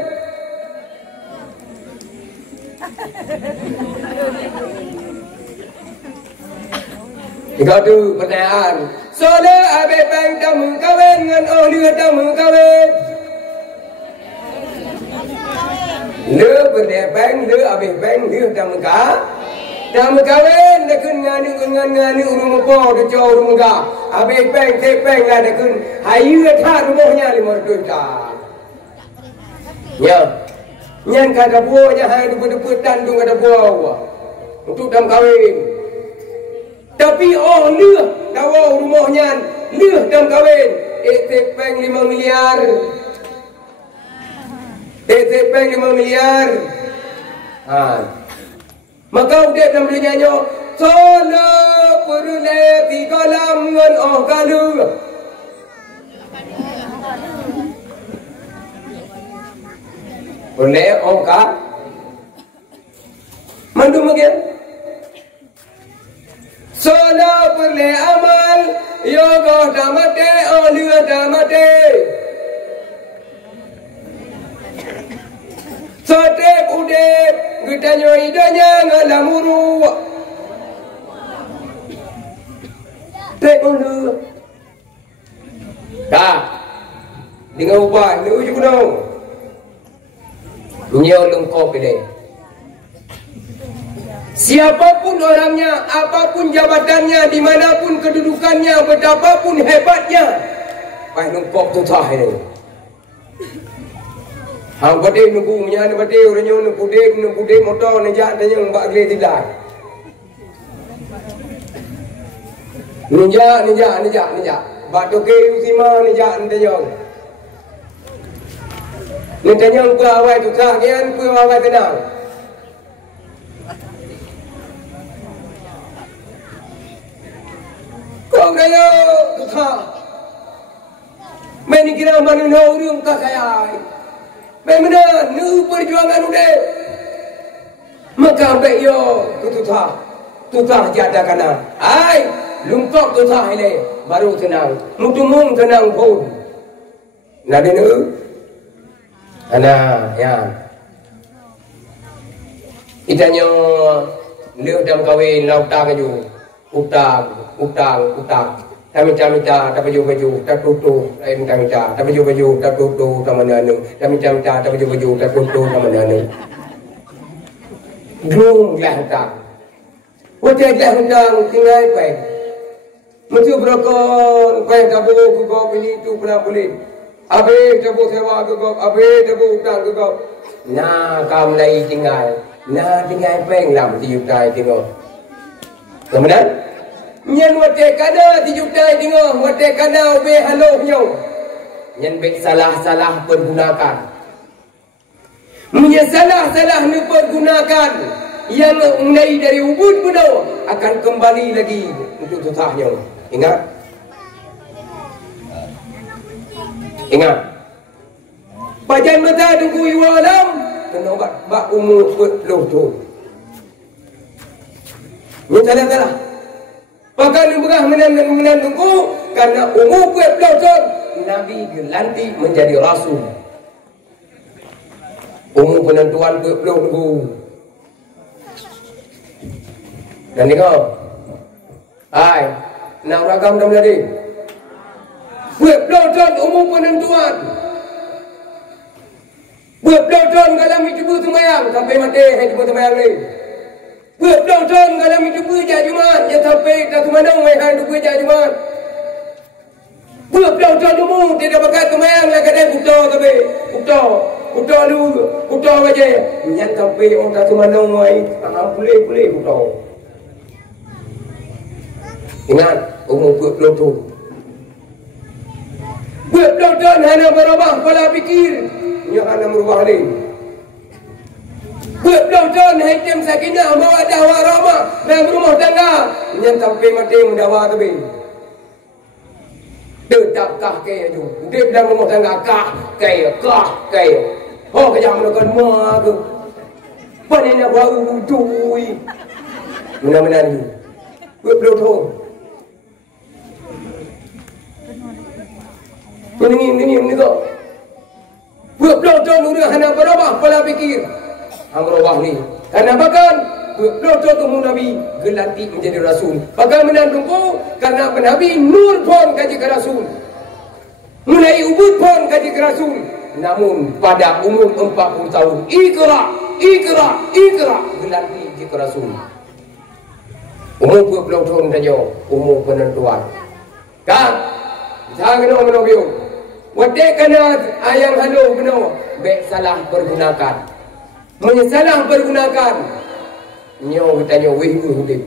Jika tu pertanyaan, sono abe pang tamu kawin ngan oh liwah tamu kawin. Le berdepeng le abe pang liwah tamu kawin. Tamu kawin dah kun ngani urung po dah jauh urung ga. Abe peng tepeng lah dah kun hayu tha rumahnya 5 juta. Ya. Nyan kata buahnya hai depu-depu tandung kata buah. Untuk tamu kawin. Tapi oh leh dawa rumahnya leh tamu kawin. Tepeng 5 miliar. Tepeng 5 miliar. Ha. Maka udah dalam nyanyi Solo perule di kolam ngon oh kalu. Perule oh ka mandu mage Solo perule amal yoga damate oh liwa damate. Sotep udep kita nyoidanya ngalamuru. Tek ulu. Dah. Dengan ubah lu juga dong. Nyo lengkap ini. Siapapun orangnya, apapun jabatannya, dimanapun kedudukannya, betapapun hebatnya, pasti lengkap tutah ini. Hang badai nunggu menyana badai orangnya nunggu motor nejak tanya mbak gele tidak. Nejak. Bak toke usima nejak tanya. Nentanya ku awal tu tak kian ku awal tenang. Kau gaya tu tak. Meni kira mana orang tak kaya. Memang nu perjuangan udah. Maka baik yo tutah jada kana. Ai lumpok tutah ini baru tenang. Mutumung tenang pun. Nade nu. Ana ya. Itanya leuh dam kawin lautang aju. Utang. Kami minta tak baju tak tutu minta tak baju tak tutu tak mana ni kami minta tak baju tak tutu tak mana ni belum tak wajah dah tinggal baik mesti berokon baik kabu kau ini tu pernah boleh abe kabu sewa kau abe kabu utang kau nah kam lagi tinggal baik lam 3 juta tengok kemudian nyan wate kana 3 juta tengok wate kana be halo nyo nyan be salah pergunakan punya salah ni pergunakan yang mulai dari ubud benar akan kembali lagi untuk tutahnya. Ingat pajan mata tunggu iwalam kena bak umur loh tu ni salah maka ni berah menandungku karena umur kuat pelotot Nabi dilantik menjadi Rasul. Umur penentuan kuat pelototku dan tengok hai nak ragam dah menjadi kuat pelotot umur penentuan kuat pelotot kalau cuba semayang sampai mati hai cuba semayang ni. Berdoa-doa kalau minta kerja Jumaat, ya sampai tak semana mai duk kerja Jumaat. Berdoa-doa dulu tidak pakai kemayang lah kadang buta tapi buta. kuda lu, kuda aja. Yang sampai orang tak mana mai, boleh kuda. Ingat, umur 20. Berdoa hanya berubah pola pikir, yang hanya merubah ni. Berdoa hitam sakinah mawaddah warahmah dalam rumah tangga, yang sampai mati mendawa tu be. Tetap kah kaya tu, dia dalam rumah tangga kah kaya. Oh kejam nak mak tu, panen baru tui. Mana ni, berdoa. Ini kok. Berdoa dulu hanya berubah pola pikir. Berubah ni. Karena bahkan berdoa tu Nabi gelanti menjadi Rasul. Bagaimana tunggu? Karena Nabi nur pun kaji ke Rasul. Mulai ubud pun kaji ke Rasul. Namun pada umur 40 tahun, Iqra gelanti ke Rasul. Umur 20 tahun saja umur penentuan. Kan? Jangan menobio. Wadai kena ayam halu benar. Baik salah pergunakan. Menyesalah pergunakan. Nyo kita nyo wih hudip.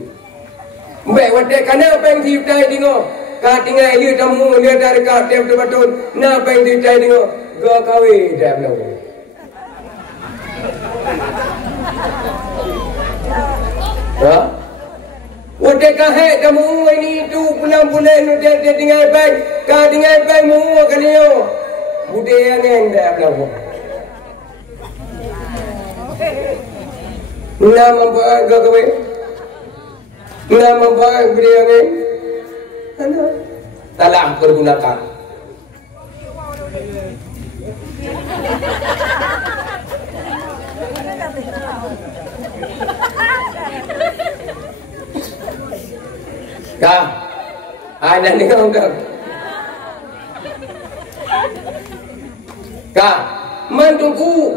Baik wadai kena apa yang diutai dengar. Kau tinggal ia tamu dia dari kata betul-betul. Nah apa yang diutai dengar. Gak kawin dah benar. Ha? Wadai kahai tamu ini tu pulang-pulang dia tinggal baik. Kau tinggal baik mu kalian. Budaya ni dah benar. Nama apa gak kawin? Nama apa budaya ni? Salah pergunakan. Kah? Ada ni kau kah? Kah? Mandungku.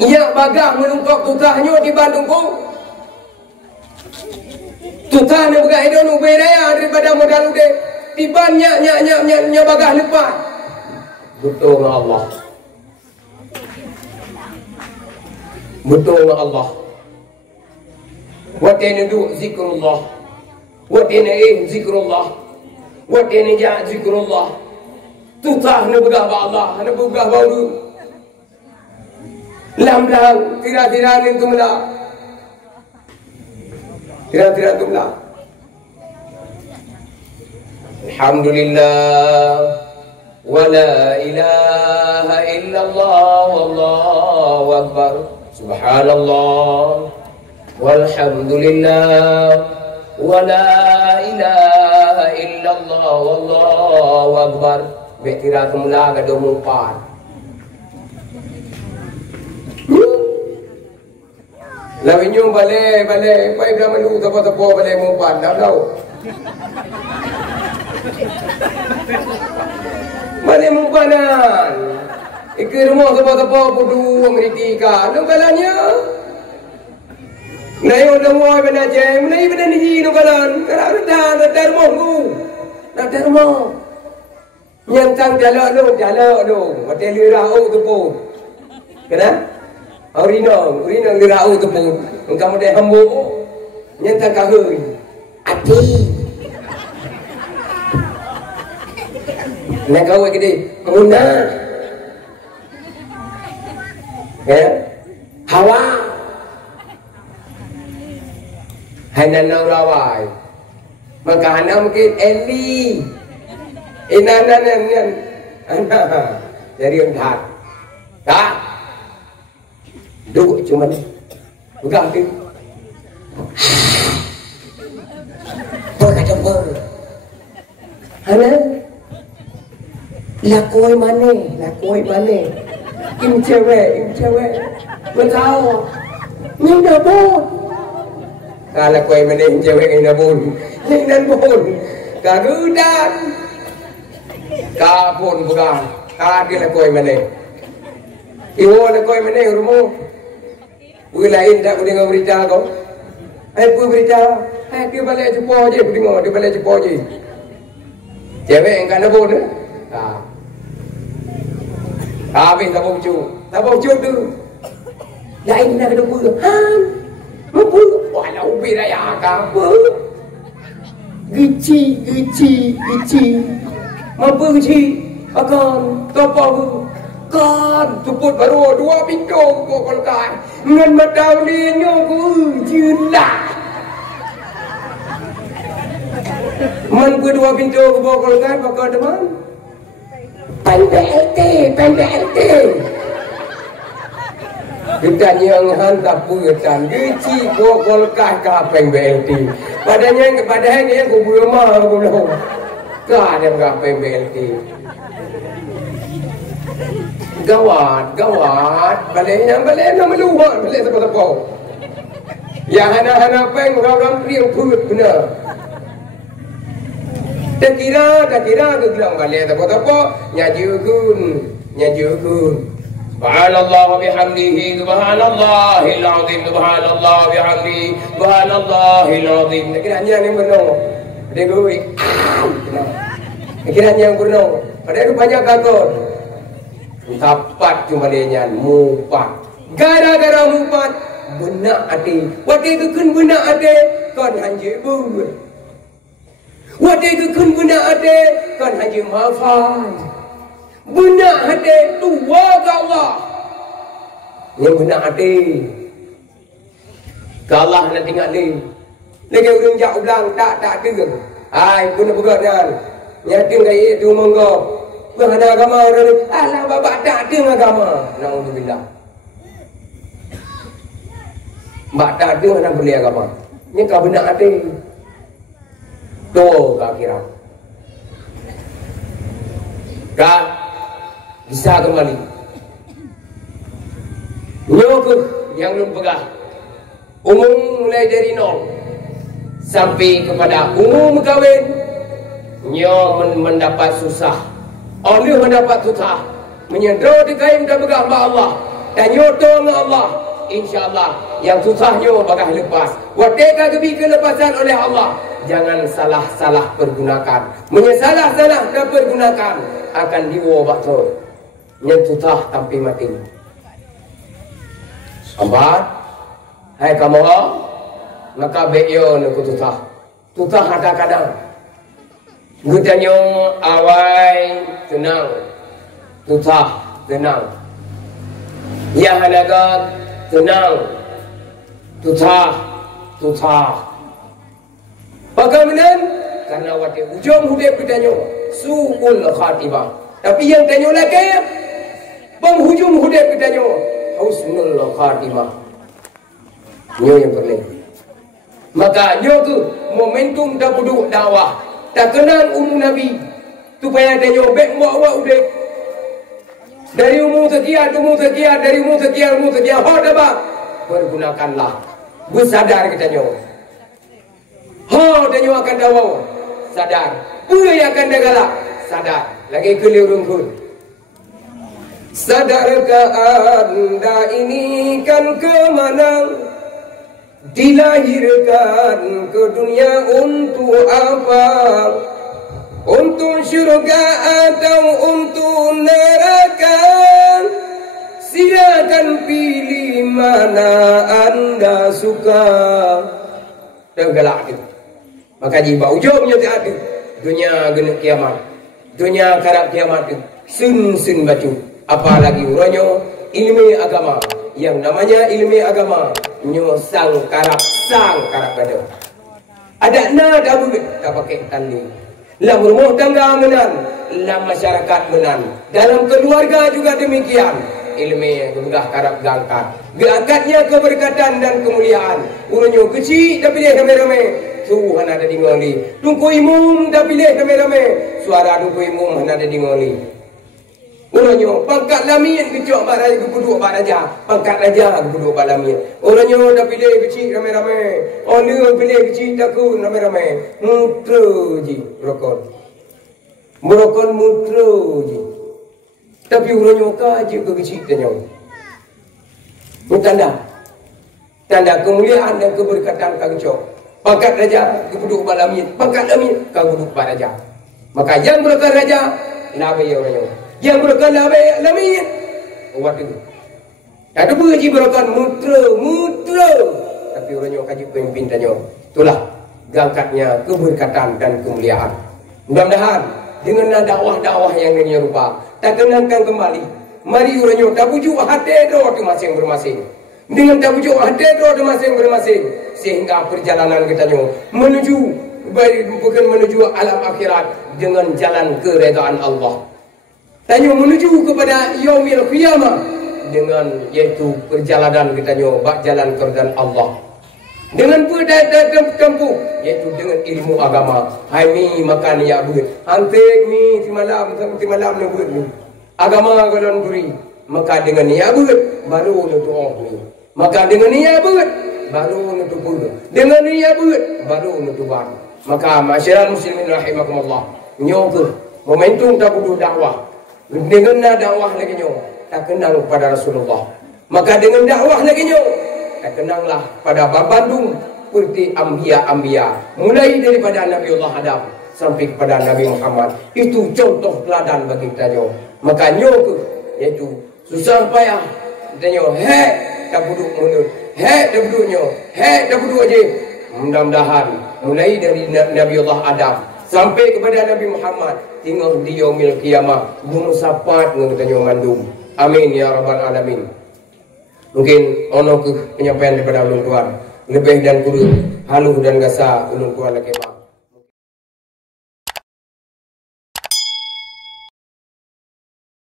Ia bagah menumpuk tutahnya di Bandungku. Tutahnya bagah itu nuberaya daripada modal ude. Tiba-nya bagah lepas. Betul Allah. Betul Allah. Watene du zikrullah. Watene zikrullah. Watene ja zikrullah. Tutah ne begah ba Allah, ne begah ba du. Lam tira-tira ni tumla. Tira-tira tumla. Alhamdulillah wa la ilaha illallah wallahu akbar. Subhanallah walhamdulillah wa la ilaha illallah wallahu akbar. Betira tumla ka 24. Lawi nyo bale pai dah melu tepo bale mumpan dah tahu. Bale mumpanan. Ikir rumah tepo pudu Amerika. Lu kalanya. Nayo demo bena jem, nai bena ni no kalan. Kara dah rumahku. Dah rumah. Nyantang jala lo. Hotel Lirau tu pun. Kena? Orino Lirau tu pun. Engkau mesti hambu. Nyantang kahui. Ati. Nak kau gede. Muna. Ya. Hawa. Hanan rawai. Maka hanam mungkin Eli. Inanan dari entah. Tak. Duduk cuma ni. Bukan tu. Boleh jumpa. Hana. Lakoi mana? Im cewek. Betul. Ni dah pun. Kalau lakoi mana im cewek ni dah pun. Ni dah pun. Karudan. Kapun bukan. Kadi lakoi mana? Iwo lakoi mana rumah? Bukan lain tak boleh dengar berita kau. Aku berita. Dia balik cepat je. Dia balik cepat je. Cewek yang kan pun. Habis tak bocor tu. Lain nak kena pura. Apa? Walau ubi raya ke apa? Geci. Mampu geci? Akan apa ke? Kan tuput baru 2 pintu ke kolkai. Ngan matau linyo ku jelah. Man ku 2 pintu ke kolkai bakal teman. Pendek LT. Kita yang hantar putan geci kokol kapeng BLT. Padanya yang kubur mah aku bilang. Ada kapeng BLT. Gawat. Balik nama luar, balik siapa-siapa. Yang hana peng orang kriang put benar. Tak kira aku bilang balik siapa-siapa. Nyajukun. Subhanallah wa bihamdihi subhanallahil azim subhanallah wa bihamdihi subhanallahil azim. Kiranya yang benar. Dia gue. Kiranya yang benar. Padahal banyak kakor. Tapat cuma dia nyan mupat. Gara-gara mupat benak hati. Waktu itu kan benak hati kan hanjir bu. Waktu itu kan benak hati kan hanjir mafai. Benak hati tua ke Allah. Yang benak hati ke Allah nak tinggal ni. Lagi orang jauh bilang tak dengar. Hai pun berat kan. Nyating kaya itu monggo. Bukan ada agama orang ni. Alah bapak tak dengar agama. Na'udzubillah. Mbak tak dengar nak beli agama. Ini kau benak hati. Tuh kau kira. Kak bisa kembali. Nyokut yang belum pegah. Umum mulai dari nol sampai kepada umum kahwin. Nyo mendapat susah. Oleh mendapat susah. Menyedor di kain dan pegah sama Allah. Dan nyoto dengan Allah. InsyaAllah yang susahnya bakal lepas. Watika kebi kelepasan oleh Allah. Jangan salah-salah pergunakan. Menyesalah-salah dan pergunakan akan diwabak tu. Yang susah sampai mati. Empat. Hai kamu. Maka beyo nak susah. Susah kadang-kadang. Gutanya awai tenang. Susah tenang. Ya hanagat tenang. Susah. Bagaimana? Karena waktu ujung hidup kita su'ul khatimah. Tapi yang tanya lagi penghujung hidup kita husnul khatimah. Nyo yang perlu. Maka nyo tu momentum dah duduk dakwah. Tak kenal Nabi. Tu payah tanya bek buat udah. Dari umur sekian, dari umur sekian. Hot apa? Pergunakanlah. Bersadar kita nyo. Dan nyo akan dakwah. Sadar. Pulai akan dagalak. Sadar. Lagi keliru. Sadarkah anda ini kan kemana? Dilahirkan ke dunia untuk apa? Untuk syurga atau untuk neraka? Silakan pilih mana anda suka. Tergelak dia. Maka jiba ujungnya tak ada. Dunia gena kiamat. Dunia karab kiamat tu. Sun baju. Apalagi uranya ilmu agama. Yang namanya ilmu agama. Nyo sang karab pada. Ada dah buat tak pakai tali. Dalam rumah tangga menan, dalam masyarakat menan, dalam keluarga juga demikian. Ilmu mudah karab gangkat. Gangkatnya keberkatan dan kemuliaan. Urunyo kecil dah pilih ramai-ramai. Tuhan ada di ngoli. Tungku imum dah pilih ramai-ramai. Suara tungku imum ada di ngoli. Orangnya pangkat lamin kecok bak raja kepuduk bak raja. Pangkat raja kepuduk bak lamin. Orangnya dah pilih kecil ramai-ramai. Orang pilih kecil takut ramai-ramai. Mutra je merokok. Merokok mutra je. Tapi orangnya kaji ke kecil tanya. Ini tanda kemuliaan dan keberkatan kecok. Pangkat raja kepuduk bak lamin. Pangkat lamin kepuduk bak raja. Maka yang merokok raja nabi orangnya. Yang berkala lamin waduh. Ada berji berakan mutra. Tapi orangnya kaji pemimpin tanya. Itulah gangkatnya keberkatan dan kemuliaan. Mudah-mudahan dengan dakwah-dakwah yang ini rupa tak kenangkan kembali. Mari orangnya tak bujuk hati doa masing-masing. Dengan tak bujuk hati doa masing-masing. Sehingga perjalanan kita menuju bukan menuju alam akhirat dengan jalan keredaan Allah. Tanya menuju kepada yaumil qiyamah dengan yaitu perjalanan kita bak jalan keredaan Allah. Dengan tempuh yaitu dengan ilmu agama. Hai mi makan ya buat. Antek mi timalam nebut ni. Agama galon beri. Maka dengan ya buat baru nutuh ni. Maka dengan ya buat baru nutuh pun. Dengan ya buat baru nutuh bang. Maka masyarakat muslimin rahimakumullah. Nyoke momentum tak butuh dakwah. Dengan dakwah lagi nyo tak kenal pada Rasulullah. Maka dengan dakwah lagi nyo tak kenanglah pada Bandung seperti ambia-ambia. Mulai daripada Nabi Allah Adam sampai kepada Nabi Muhammad. Itu contoh teladan bagi kita nyo. Maka nyoke yaitu susah payah kita nyo. Tak buduk mundur. Tak buduk nyo. Tak buduk aja. Mudah-mudahan mulai dari Nabi Allah Adam sampai kepada Nabi Muhammad tinggal di yaumil qiyamah gunung sapat ngetanya mandum. Amin ya rabbal alamin. Mungkin ono ke penyampaian daripada ulun tuan lebih dan kudu haluh dan gasa ulun tuan lagi.